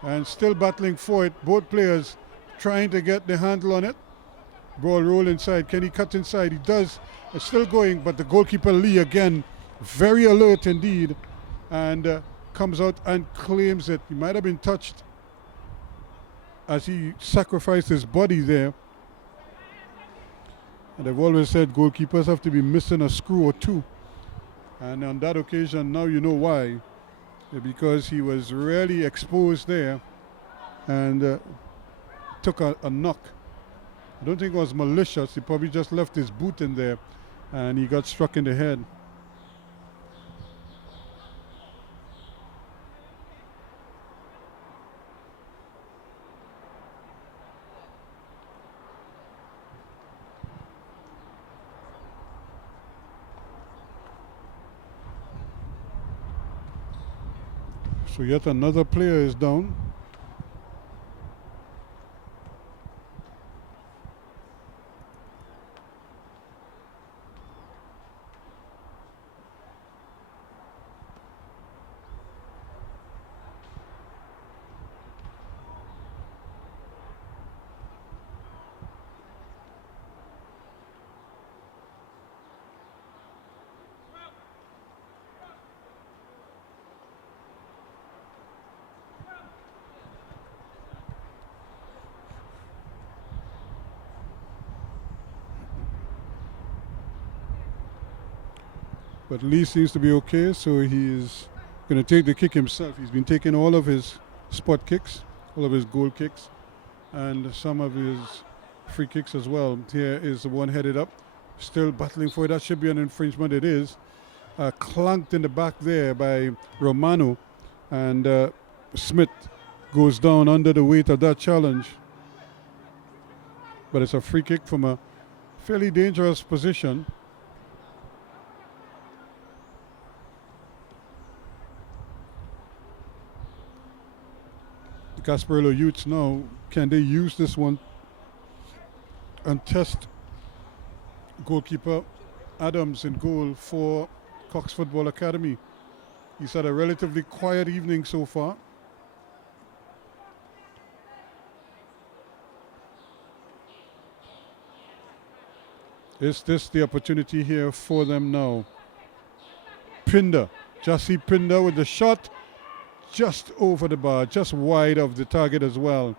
And still battling for it. Both players trying to get the handle on it. Ball roll inside. Can he cut inside? He does. It's still going, but the goalkeeper Lee again, very alert indeed. And comes out and claims it. He might have been touched as he sacrificed his body there. And I've always said goalkeepers have to be missing a screw or two. And on that occasion, now you know why. Because he was really exposed there and took a knock. I don't think it was malicious. He probably just left his boot in there and he got struck in the head. So yet another player is down. But Lee seems to be okay, so he's going to take the kick himself. He's been taking all of his spot kicks, all of his goal kicks, and some of his free kicks as well. Here is the one headed up, still battling for it. That should be an infringement. It is. Clanked in the back there by Romano, and Smith goes down under the weight of that challenge. But it's a free kick from a fairly dangerous position. The Gasparillo youths now, can they use this one and test goalkeeper Adams in goal for Cox Football Academy? He's had a relatively quiet evening so far. Is this the opportunity here for them now? Pinder, Jassi Pinder with the shot just over the bar, just wide of the target as well.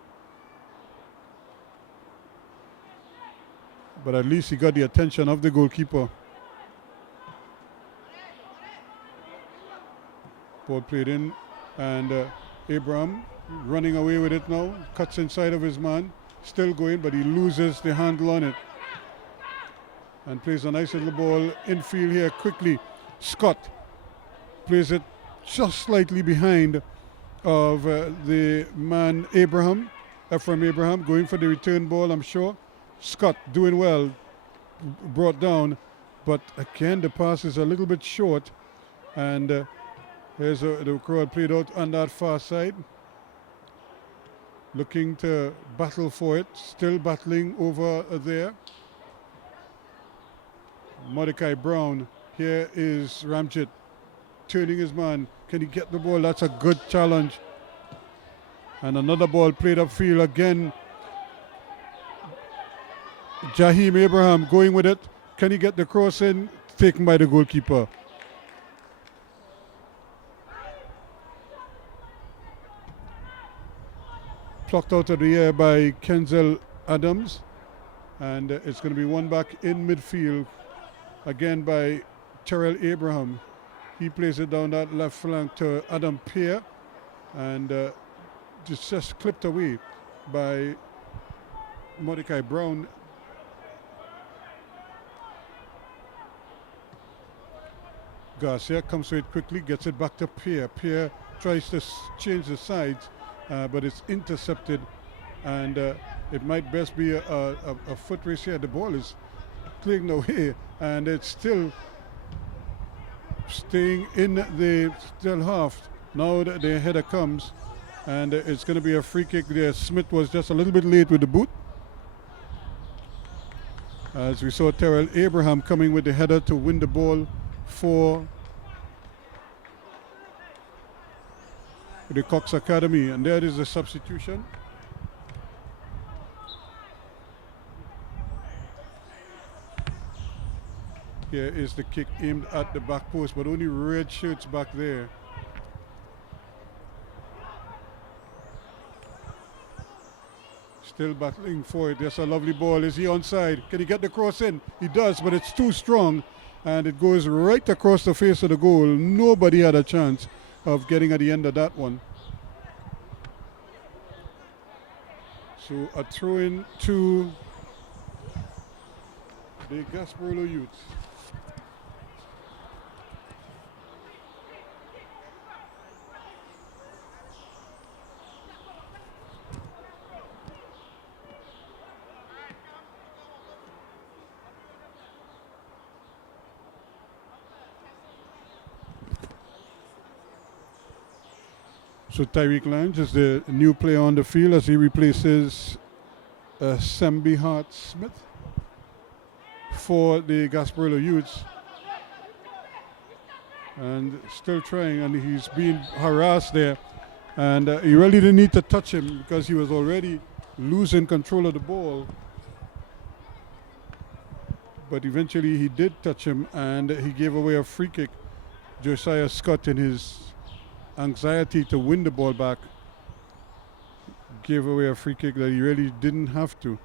But at least he got the attention of the goalkeeper. Ball played in, and Abraham running away with it now, cuts inside of his man, still going, but he loses the handle on it. And plays a nice little ball infield here quickly. Scott plays it just slightly behind of the man Ephraim Abraham, going for the return ball, I'm sure. Scott doing well, brought down, but again the pass is a little bit short, and here's the crowd played out on that far side, looking to battle for it, still battling over there. Mordecai Brown, here is Ramjit turning his man. Can he get the ball? That's a good challenge. And another ball played upfield again. Jaheem Abraham going with it. Can he get the cross in? Taken by the goalkeeper. Plucked out of the air by Kenzel Adams. And it's going to be one back in midfield. Again by Terrell Abraham. He plays it down that left flank to Adam Pierre, and just clipped away by Mordecai Brown. Garcia comes to it quickly, gets it back to Pierre. Pierre tries to change the sides, but it's intercepted, and it might best be a foot race here. The ball is clearing away, and it's still staying in the still half. Now the header comes, and it's going to be a free kick there. Smith was just a little bit late with the boot, as we saw Terrell Abraham coming with the header to win the ball for the Cox Academy, and there is a substitution. Here is the kick aimed at the back post, but only red shirts back there. Still battling for it. There's a lovely ball. Is he onside? Can he get the cross in? He does, but it's too strong, and it goes right across the face of the goal. Nobody had a chance of getting at the end of that one. So a throw in to the Gasparillo youths. So Tyreek Lange is the new player on the field as he replaces Sembi Hart Smith for the Gasparillo youths. And still trying, and he's being harassed there. And he really didn't need to touch him because he was already losing control of the ball. But eventually he did touch him, and he gave away a free kick. Josiah Scott, in his anxiety to win the ball back, gave away a free kick that he really didn't have to.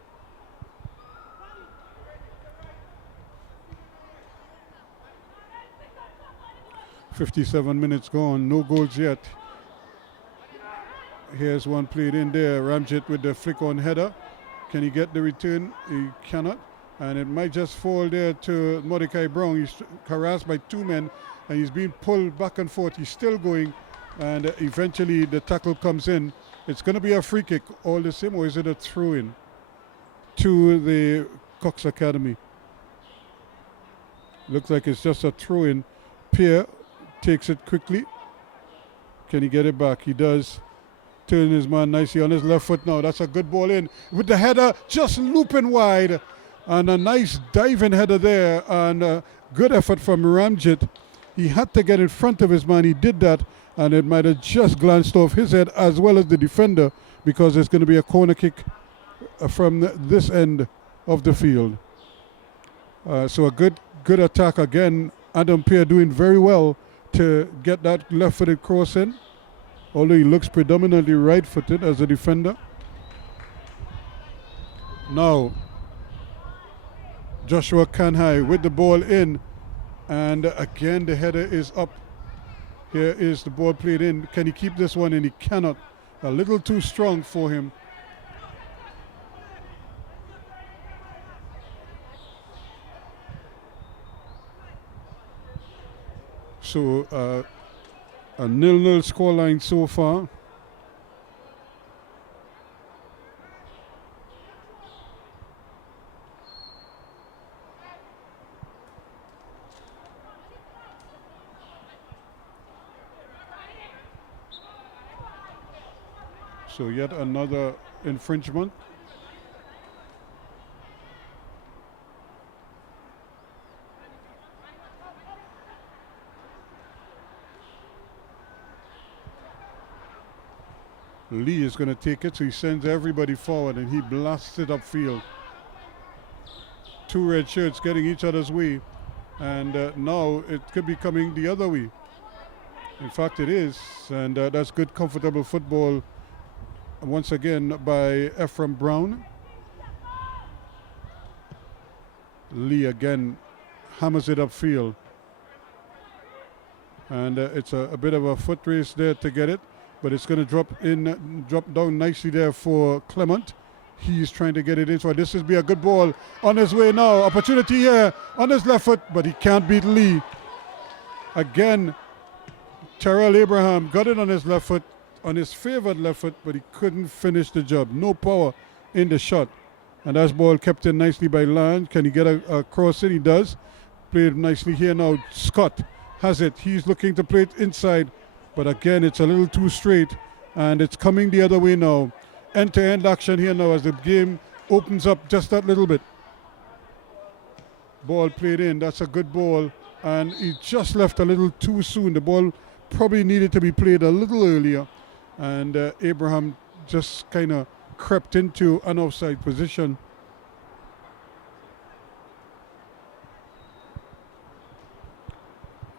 "57 minutes gone, no goals yet." Here's one played in there. Ramjit with the flick on header. Can he get the return? He cannot. And it might just fall there to Mordecai Brown. He's harassed by two men, and he's being pulled back and forth. He's still going. and eventually the tackle comes in. It's going to be a free kick all the same, or is it a throw-in to the Cox Academy? Looks like it's just a throw-in. Pierre takes it quickly. Can he get it back? He does. Turn his man nicely on his left foot now. That's a good ball in with the header just looping wide, and a nice diving header there, and a good effort from Ramjit. He had to get in front of his man. He did that, and it might have just glanced off his head as well as the defender, because it's going to be a corner kick from this end of the field. So a good attack again. Adam Pierre doing very well to get that left-footed cross in, although he looks predominantly right-footed as a defender. Now Joshua Kanhai with the ball in, and again the header is up. Here is the ball played in. Can he keep this one in? He cannot. A little too strong for him. So a 0-0 scoreline so far. So yet another infringement. Lee is going to take it, so he sends everybody forward and he blasts it upfield. Two red shirts getting each other's way, and now it could be coming the other way. In fact, it is, and that's good, comfortable football once again by Ephraim Brown. Lee again hammers it upfield, and it's a bit of a foot race there to get it. But it's going to drop down nicely there for Clement. He's trying to get it in, so this will be a good ball on his way now. Opportunity here on his left foot, but he can't beat Lee. Again, Terrell Abraham got it on his left foot, on his favored left foot, but he couldn't finish the job. No power in the shot. And that ball kept in nicely by Lange. Can he get a cross in? He does. Played nicely here now. Scott has it. He's looking to play it inside. But again, it's a little too straight, and it's coming the other way now. End-to-end action here now as the game opens up just that little bit. Ball played in. That's a good ball, and he just left a little too soon. The ball probably needed to be played a little earlier, and Abraham just kind of crept into an offside position.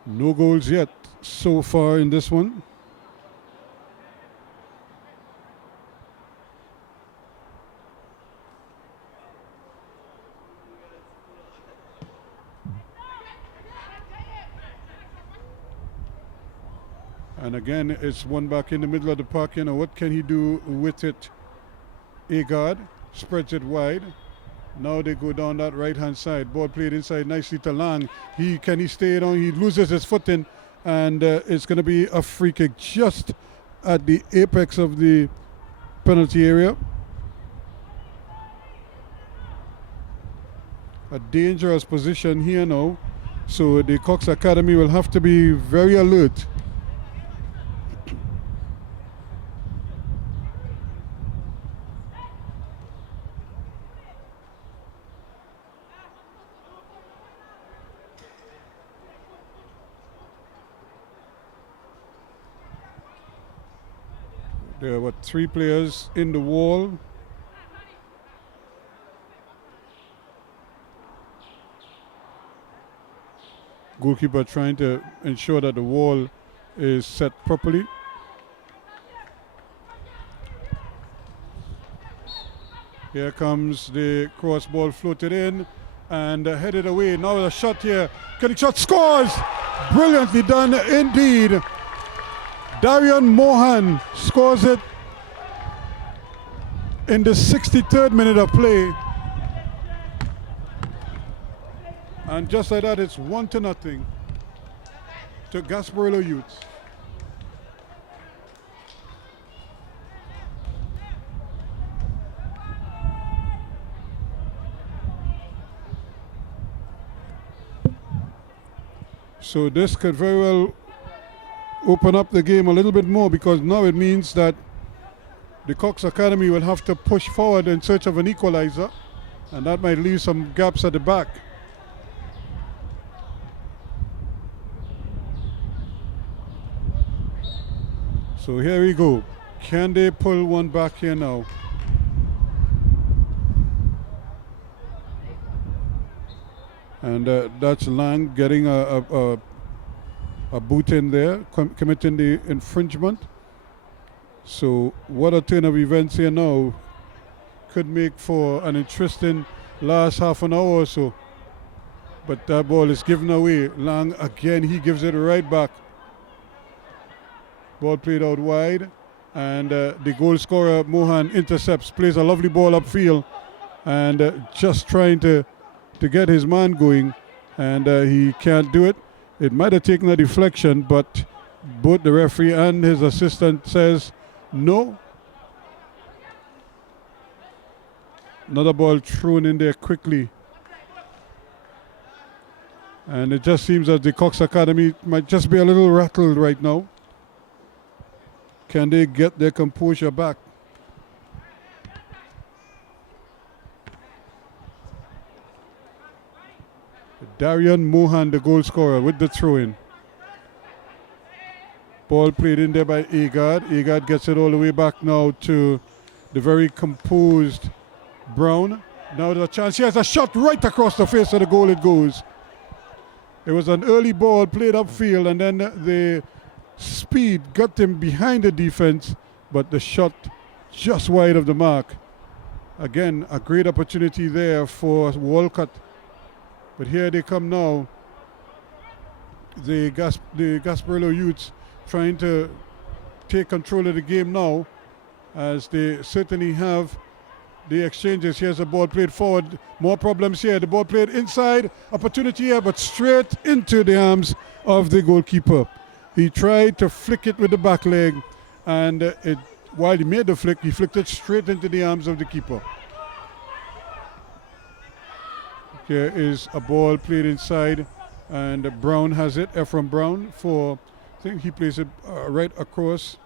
No goals yet so far in this one. And again, it's one back in the middle of the park. You know, what can he do with it? Agard spreads it wide. Now they go down that right-hand side. Ball played inside nicely to Lang. Can he stay on? He loses his footing, and it's going to be a free kick just at the apex of the penalty area. A dangerous position here now, so the Cox Academy will have to be very alert. There were 3 players in the wall. Goalkeeper trying to ensure that the wall is set properly. Here comes the cross ball floated in and headed away. Now a shot here. Getting shot, scores! Brilliantly done indeed. Darian Mohan scores it in the 63rd minute of play. And just like that, it's 1-0 to Gasparillo Youths. So this could very well open up the game a little bit more, because now it means that the Cox Academy will have to push forward in search of an equalizer, and that might leave some gaps at the back. So here we go. Can they pull one back here now? And that's Lang getting a boot in there, committing the infringement. So what a turn of events here now. Could make for an interesting last half an hour or so. But that ball is given away. Lang again, he gives it right back. Ball played out wide, and the goal scorer Mohan intercepts, plays a lovely ball upfield, and just trying to get his man going, and he can't do it. It might have taken a deflection, but both the referee and his assistant says no. Another ball thrown in there quickly. And it just seems that the Cox Academy might just be a little rattled right now. Can they get their composure back? Darian Mohan, the goal scorer, with the throw-in. Ball played in there by Agard. Agard gets it all the way back now to the very composed Brown. Now there's a chance. He has a shot right across the face of the goal. It goes. It was an early ball played upfield, and then the speed got him behind the defense, but the shot just wide of the mark. Again, a great opportunity there for Walcott. But here they come now. The Gasparillo youths trying to take control of the game now, as they certainly have the exchanges. Here's the ball played forward. More problems here. The ball played inside. Opportunity here, but straight into the arms of the goalkeeper. He tried to flick it with the back leg, and while he made the flick, he flicked it straight into the arms of the keeper. Here is a ball played inside, and Brown has it. Ephraim Brown I think he plays it right across.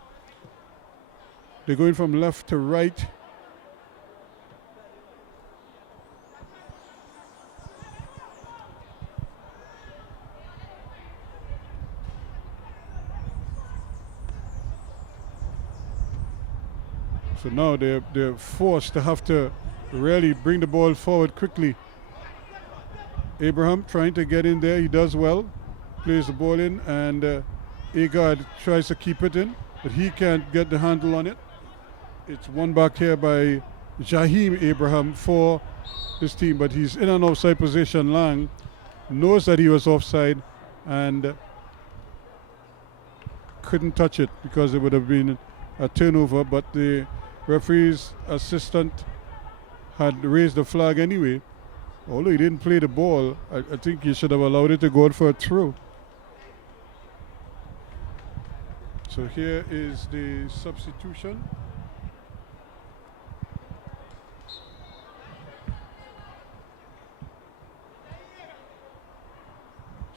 They're going from left to right. So now they're forced to have to really bring the ball forward quickly. Abraham trying to get in there. He does well. Plays the ball in, and Agard tries to keep it in, but he can't get the handle on it. It's won back here by Jaheem Abraham for his team, but he's in an offside position. Lang knows that he was offside and couldn't touch it because it would have been a turnover, but the referee's assistant had raised the flag anyway. Although he didn't play the ball, I think he should have allowed it to go out for a throw. So here is the substitution.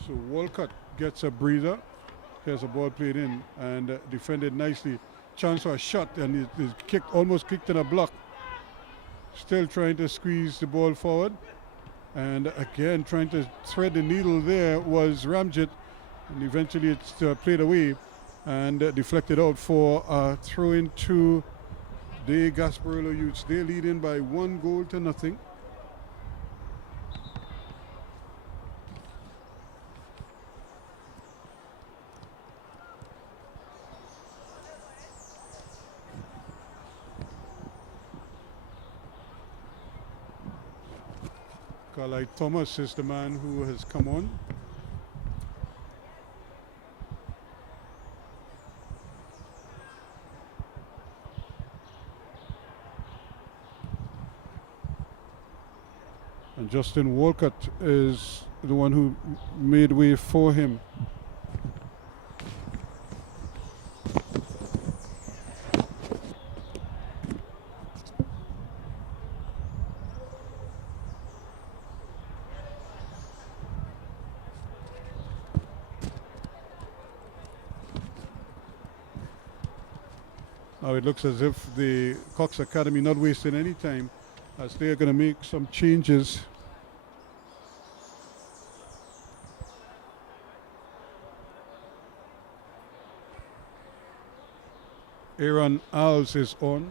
So Walcott gets a breather. Here's a ball played in and defended nicely. Chance for a shot, and it is almost kicked in a block. Still trying to squeeze the ball forward. And again, trying to thread the needle there was Ramjit. And eventually it's played away and deflected out for a throw in to the Gasparillo youths. They lead in by 1-0. Carly Thomas is the man who has come on. And Justin Walcott is the one who made way for him. Now it looks as if the Cox Academy not wasting any time as they are going to make some changes. Aaron Alves is on.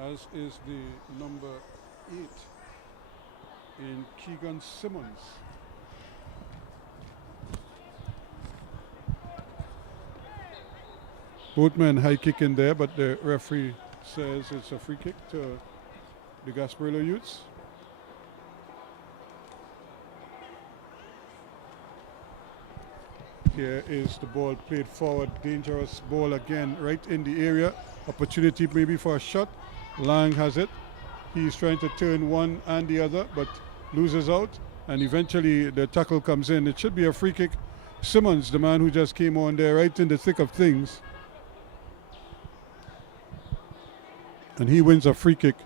As is the number 8 in Keegan Simmons. Both men high kick in there, but the referee says it's a free kick to the Gasparillo Youths. Here is the ball played forward, dangerous ball again, right in the area. Opportunity maybe for a shot. Lang has it. He's trying to turn one and the other, but loses out. And eventually the tackle comes in. It should be a free kick. Simmons, the man who just came on there, right in the thick of things. And he wins a free kick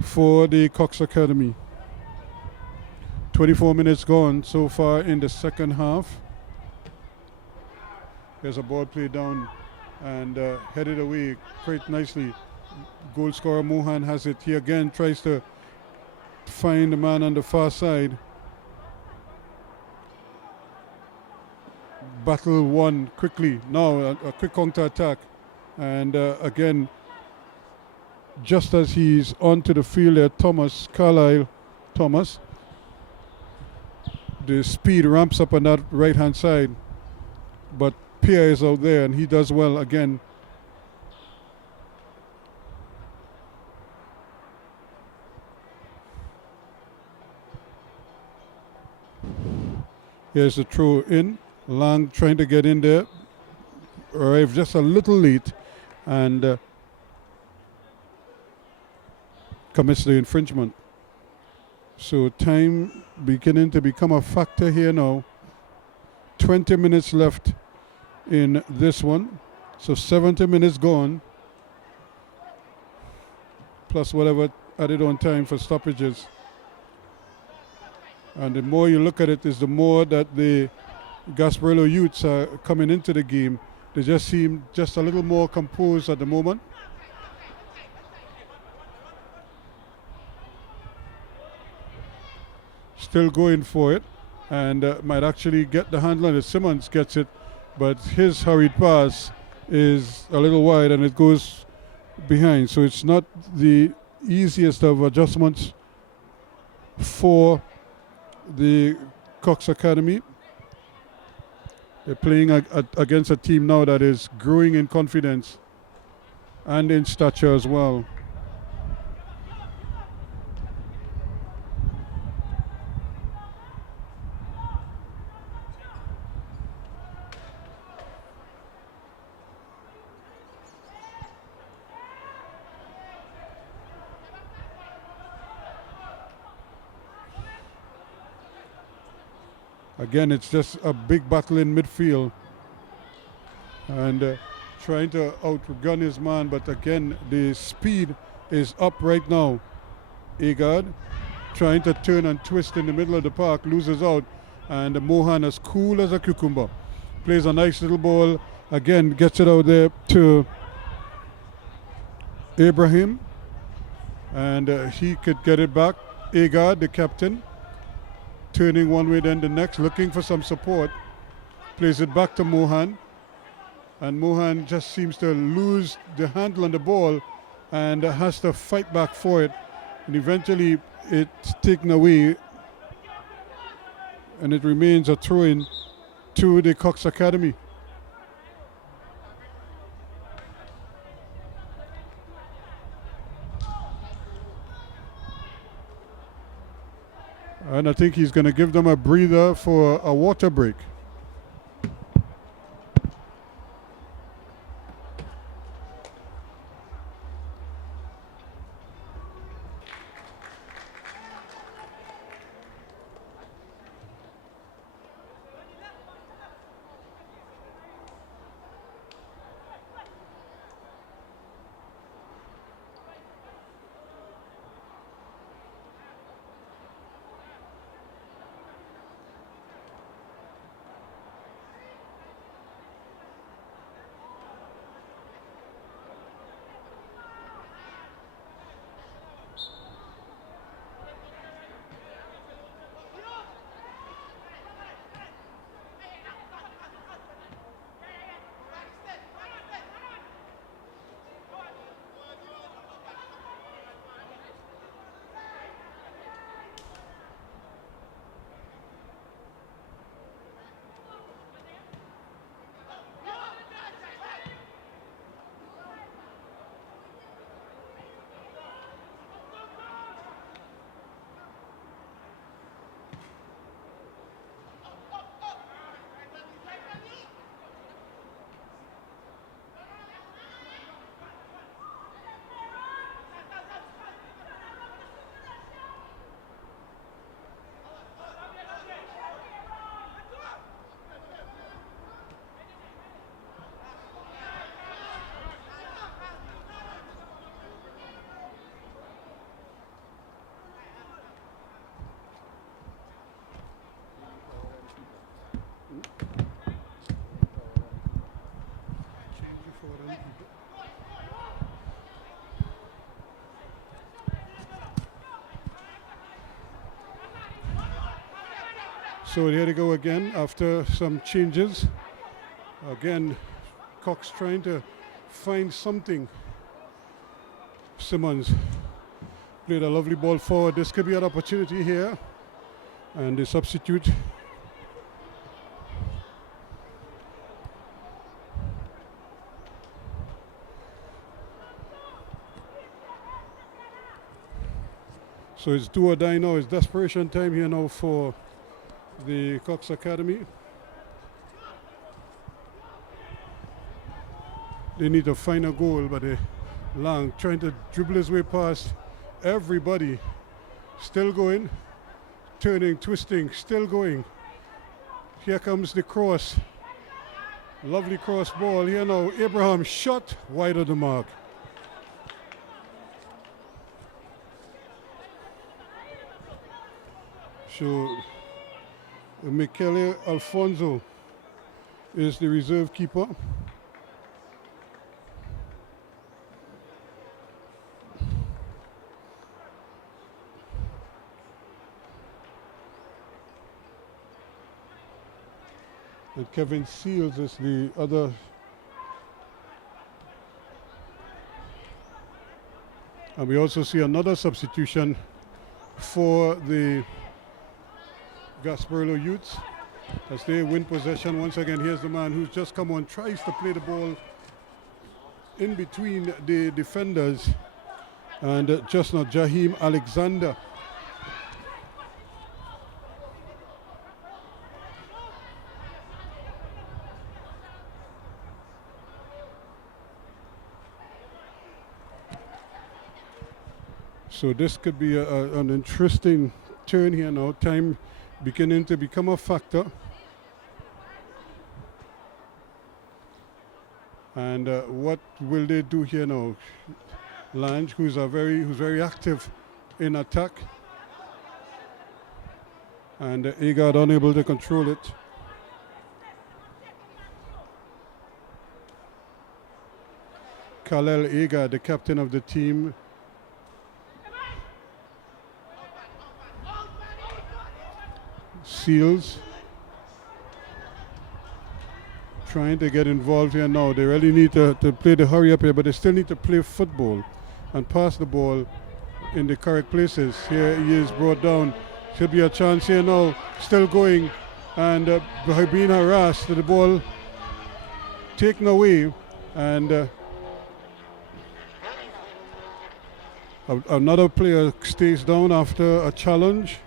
for the Cox Academy. 24 minutes gone so far in the second half. There's a ball played down and headed away quite nicely. Goal scorer Mohan has it. He again tries to find the man on the far side. Battle won quickly. Now a quick counter attack. And again, just as he's onto the field there, Carlisle Thomas, the speed ramps up on that right hand side. But Pierre is out there and he does well again. Here's the throw in. Lang trying to get in there. Arrived just a little late and commits the infringement. So time beginning to become a factor here now. 20 minutes left in this one. So 70 minutes gone. Plus whatever added on time for stoppages. And the more you look at it is the more that the Gasparillo Youths are coming into the game. They just seem just a little more composed at the moment. Still going for it and might actually get the handle on it. Simmons gets it, but his hurried pass is a little wide and it goes behind. So it's not the easiest of adjustments for the Cox Academy. They're playing against a team now that is growing in confidence and in stature as well. Again, it's just a big battle in midfield and trying to outgun his man, but again, the speed is up right now. Agard trying to turn and twist in the middle of the park, loses out, and Mohan, as cool as a cucumber, plays a nice little ball, again gets it out there to Ibrahim, and he could get it back. Agard, the captain, turning one way then the next, looking for some support, plays it back to Mohan, and Mohan just seems to lose the handle on the ball and has to fight back for it, and eventually it's taken away and it remains a throw-in to the Cox Academy. And I think he's going to give them a breather for a water break. So here they go again after some changes. Again, Cox trying to find something. Simmons played a lovely ball forward. This could be an opportunity here. And they substitute. So it's do or die now. It's desperation time here now for the Cox Academy. They need to find a goal, but Lang trying to dribble his way past everybody. Still going, turning, twisting, still going. Here comes the cross. Lovely cross ball here now. Abraham shot wide of the mark. So Michele Alfonso is the reserve keeper. And Kevin Seals is the other. And we also see another substitution for the Gasparillo youths as they win possession. Once again, here's the man who's just come on, tries to play the ball in between the defenders, and just not Jaheim Alexander. So this could be an interesting turn here now. Time beginning to become a factor. And what will they do here now? Lange, who's very active in attack. And Agard unable to control it. Khalel Agard, the captain of the team. Seals trying to get involved here now. They really need to play the hurry up here, but they still need to play football and pass the ball in the correct places. Here he is brought down. Should be a chance here now. Still going and being harassed. The ball taken away, and another player stays down after a challenge.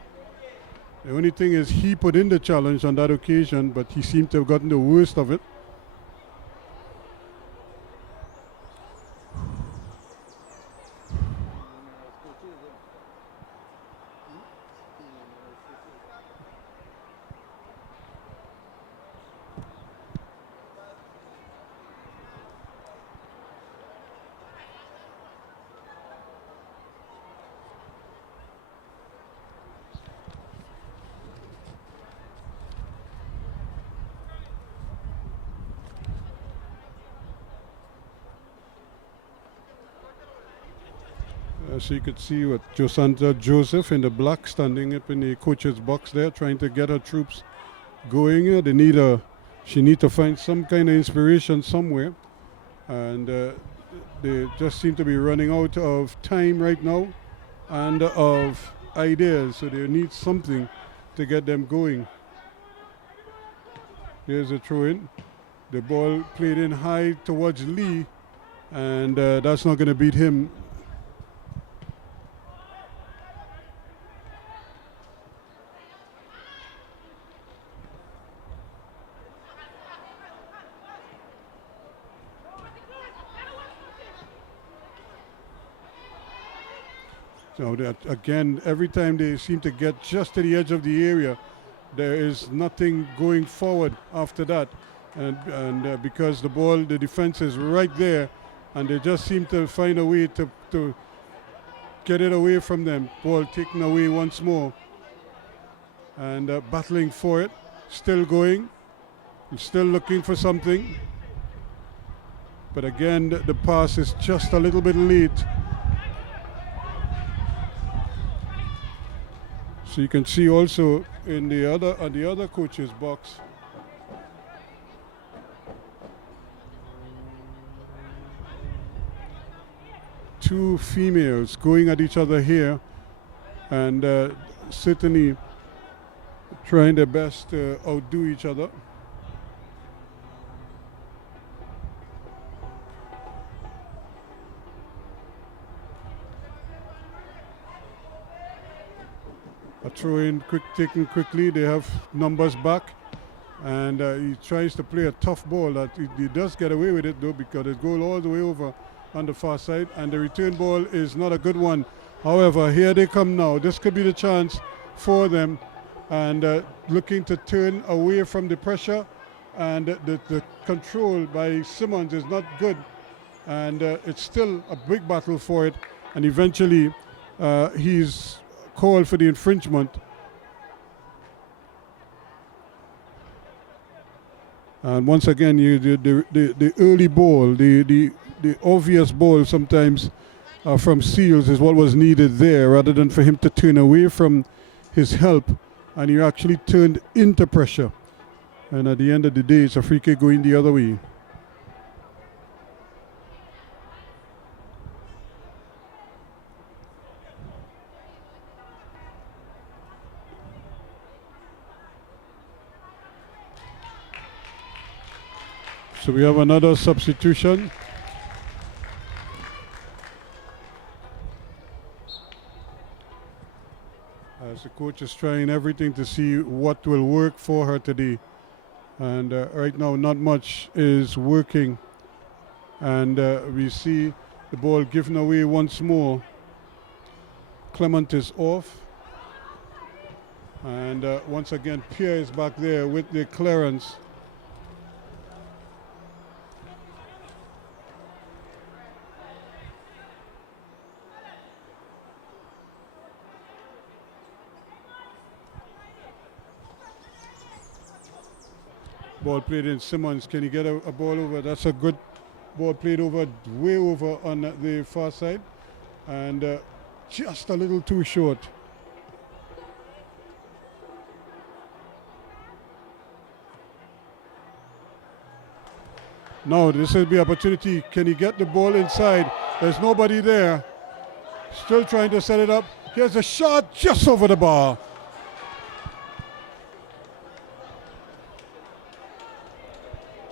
The only thing is he put in the challenge on that occasion, but he seemed to have gotten the worst of it. So you could see what Josanta Joseph in the black standing up in the coach's box there, trying to get her troops going. She need to find some kind of inspiration somewhere, and they just seem to be running out of time right now and of ideas. So they need something to get them going. Here's a throw in. The ball played in high towards Lee, and that's not going to beat him. So that again, every time they seem to get just to the edge of the area, there is nothing going forward after that, and because the defense is right there, and they just seem to find a way to get it away from them. Ball taken away once more, and battling for it, still going, still looking for something, but again the pass is just a little bit late. So you can see also in the other coach's box. Two females going at each other here, and certainly trying their best to outdo each other. A throw in, taken quickly. They have numbers back, and he tries to play a tough ball. That he does get away with it though, because it goes all the way over on the far side, and the return ball is not a good one. However, here they come now. This could be the chance for them, and looking to turn away from the pressure, and the control by Simmons is not good, and it's still a big battle for it, and eventually he's called for the infringement. And once again, the early ball, the obvious ball sometimes from Seals is what was needed there, rather than for him to turn away from his help, and he actually turned into pressure. And at the end of the day, it's a free kick going the other way. So we have another substitution. As the coach is trying everything to see what will work for her today. And right now not much is working. And we see the ball given away once more. Clement is off. And once again, Pierre is back there with the clearance. Ball played in. Simmons, can he get a ball over? That's a good ball played over, way over on the far side, and just a little too short. Now this will be opportunity. Can he get the ball inside? There's nobody there. Still trying to set it up. Here's a shot just over the bar.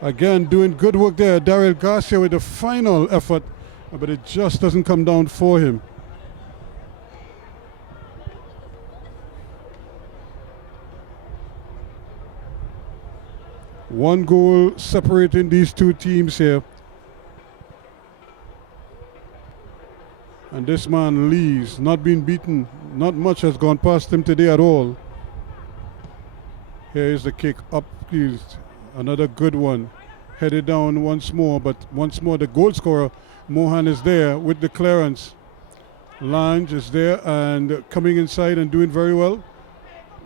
Again, doing good work there. Daryl Garcia with the final effort, but it just doesn't come down for him. One goal separating these two teams here. And this man, Lee's not been beaten. Not much has gone past him today at all. Here is the kick up. Another good one. Headed down once more, but once more the goal scorer, Mohan, is there with the clearance. Lange is there and coming inside and doing very well.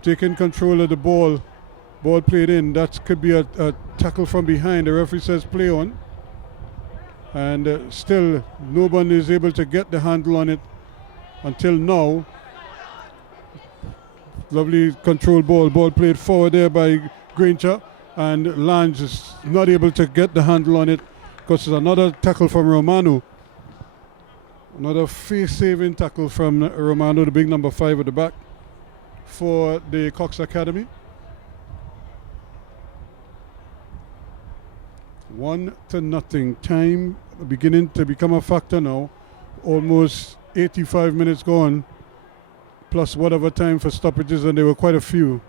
Taking control of the ball. Ball played in. That could be a tackle from behind. The referee says play on. And still no one is able to get the handle on it until now. Lovely control ball. Ball played forward there by Granger. And Lange is not able to get the handle on it because it's another tackle from Romano. Another face-saving tackle from Romano, the big number 5 at the back for the Cox Academy. 1-0. Time beginning to become a factor now. Almost 85 minutes gone, plus whatever time for stoppages, and there were quite a few.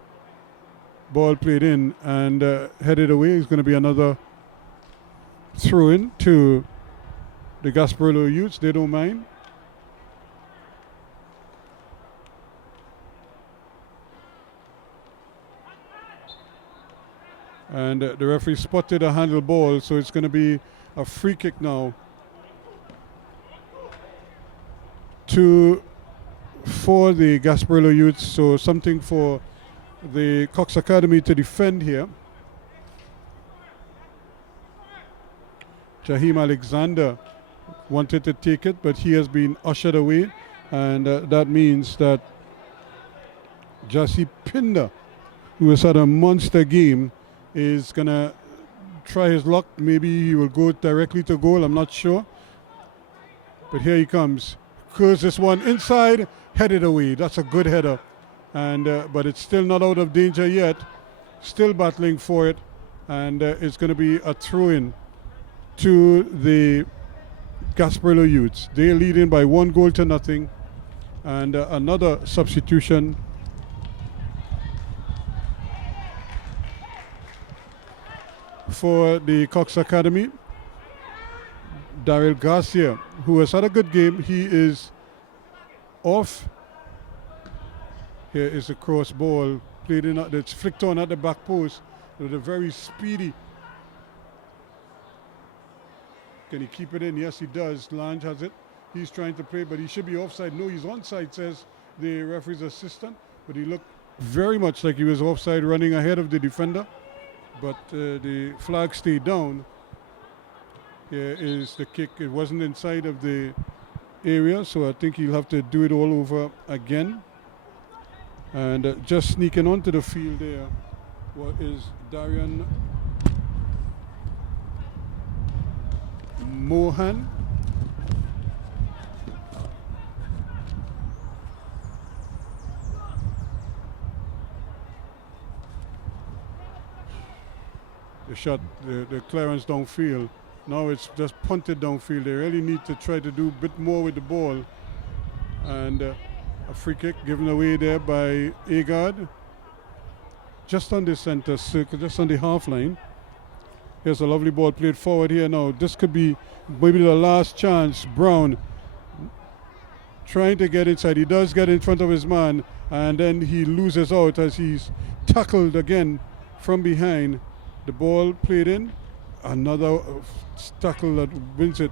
Ball played in and headed away. It's going to be another throw-in to the Gasparillo youths. They don't mind. And the referee spotted a handle ball, so it's going to be a free kick now for the Gasparillo youths. So something for the Cox Academy to defend here. Jaheim Alexander wanted to take it, but he has been ushered away, and that means that Jassi Pinder who has had a monster game, is going to try his luck. Maybe he will go directly to goal. I'm not sure. But here he comes. Curls this one inside, headed away. That's a good header. And but it's still not out of danger yet. Still battling for it. And it's going to be a throw-in to the Gasparillo Youths. They're leading by 1-0. And another substitution for the Cox Academy. Daryl Garcia, who has had a good game. He is off. Here is a cross ball played in. It's flicked on at the back post with a very speedy. Can he keep it in? Yes, he does. Lange has it. He's trying to play, but he should be offside. No, he's onside, says the referee's assistant. But he looked very much like he was offside, running ahead of the defender. But the flag stayed down. Here is the kick. It wasn't inside of the area, so I think he'll have to do it all over again. And just sneaking onto the field there, what is Darian Mohan. The shot, the clearance downfield. Now it's just punted downfield. They really need to try to do a bit more with the ball. And a free kick given away there by Agard. Just on the center circle, just on the half line. Here's a lovely ball played forward here now. This could be maybe the last chance. Brown trying to get inside. He does get in front of his man, and then he loses out as he's tackled again from behind. The ball played in. Another tackle that wins it.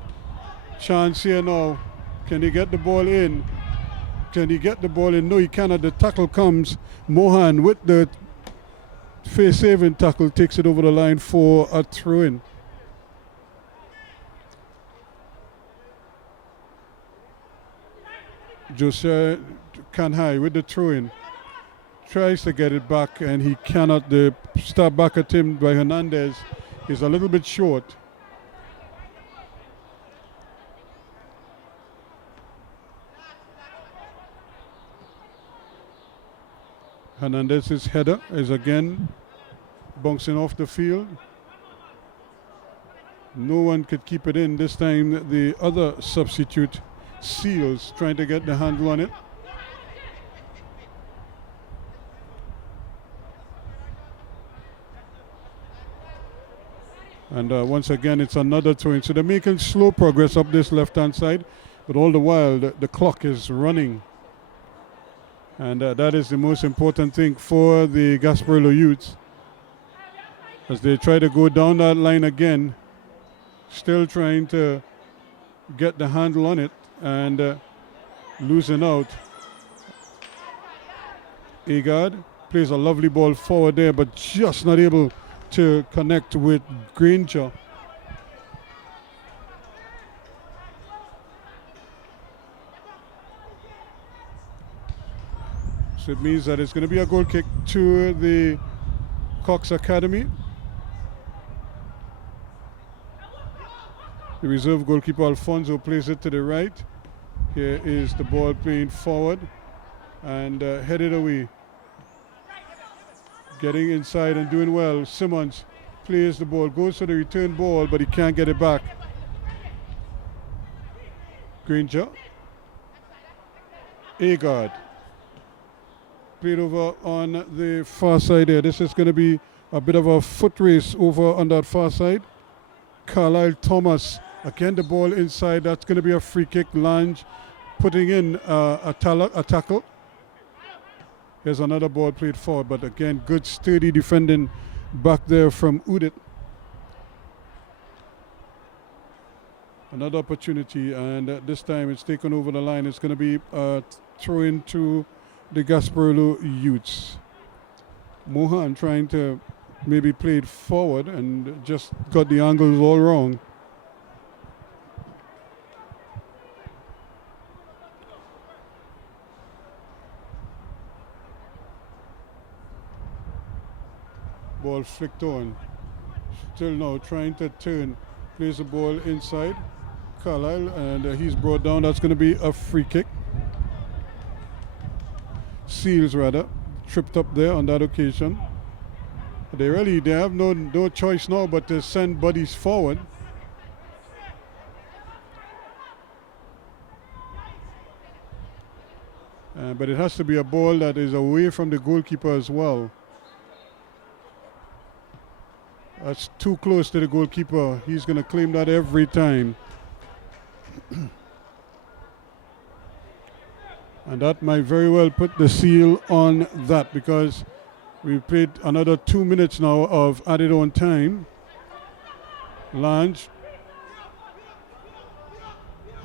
Chance here now. Can he get the ball in? Can he get the ball in? No, he cannot. The tackle comes. Mohan with the face-saving tackle takes it over the line for a throw-in. Josiah Kanhai with the throw-in. Tries to get it back and he cannot. The start back at him by Hernandez is a little bit short. Hernandez's header is again bouncing off the field. No one could keep it in. This time the other substitute, Seals, trying to get the handle on it. And once again, it's another throw-in. So they're making slow progress up this left-hand side, but all the while the clock is running. And that is the most important thing for the Gasparillo Youths. As they try to go down that line again, still trying to get the handle on it and losing out. Agard plays a lovely ball forward there, but just not able to connect with Granger. So it means that it's going to be a goal kick to the Cox Academy. The reserve goalkeeper Alfonso plays it to the right. Here is the ball playing forward and headed away. Getting inside and doing well. Simmons plays the ball, goes for the return ball, but he can't get it back. Granger. Agard. Played over on the far side there. This is going to be a bit of a foot race over on that far side. Carlisle Thomas. Again, the ball inside. That's going to be a free kick. Lange putting in a tackle. Here's another ball played forward, but again, good sturdy defending back there from Udit. Another opportunity, and this time it's taken over the line. It's going to be throw into the Gasparillo Youths. Mohan trying to maybe play it forward and just got the angles all wrong. ball flicked on. Still now trying to turn, plays the ball inside Carlisle, and he's brought down. That's going to be a free kick. Seals rather tripped up there on that occasion. They have no choice now but to send buddies forward. But it has to be a ball that is away from the goalkeeper as well. That's too close to the goalkeeper. He's going to claim that every time. And that might very well put the seal on that, because we've played another 2 minutes now of added on time. Lange.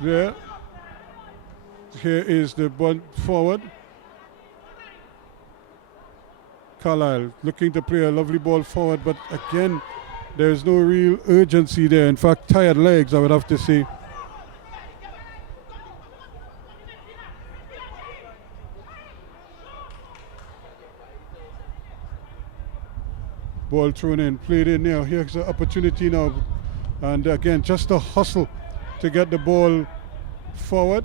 There. Here is the ball forward. Carlisle looking to play a lovely ball forward, but again, there's no real urgency there. In fact, tired legs, I would have to say. Ball thrown in, played in there. Here's the opportunity now. And again, just a hustle to get the ball forward.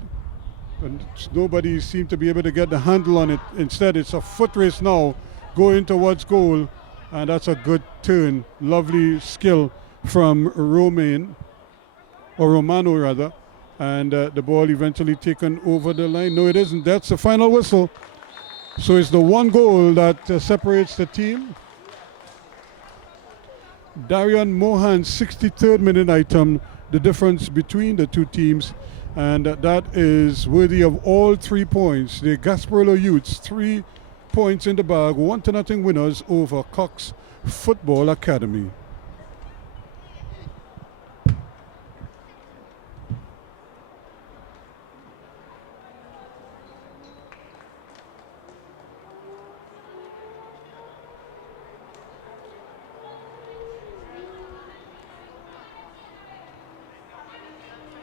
And nobody seemed to be able to get the handle on it. Instead, it's a foot race now, going towards goal. And that's a good turn. Lovely skill from Romano rather. And the ball eventually taken over the line. No, it isn't. That's the final whistle. So it's the one goal that separates the team. Darian Mohan's 63rd minute item, the difference between the two teams, and that is worthy of all 3 points. The Gasparillo Youths, 3 points in the bag, 1-0 winners over Cox Football Academy.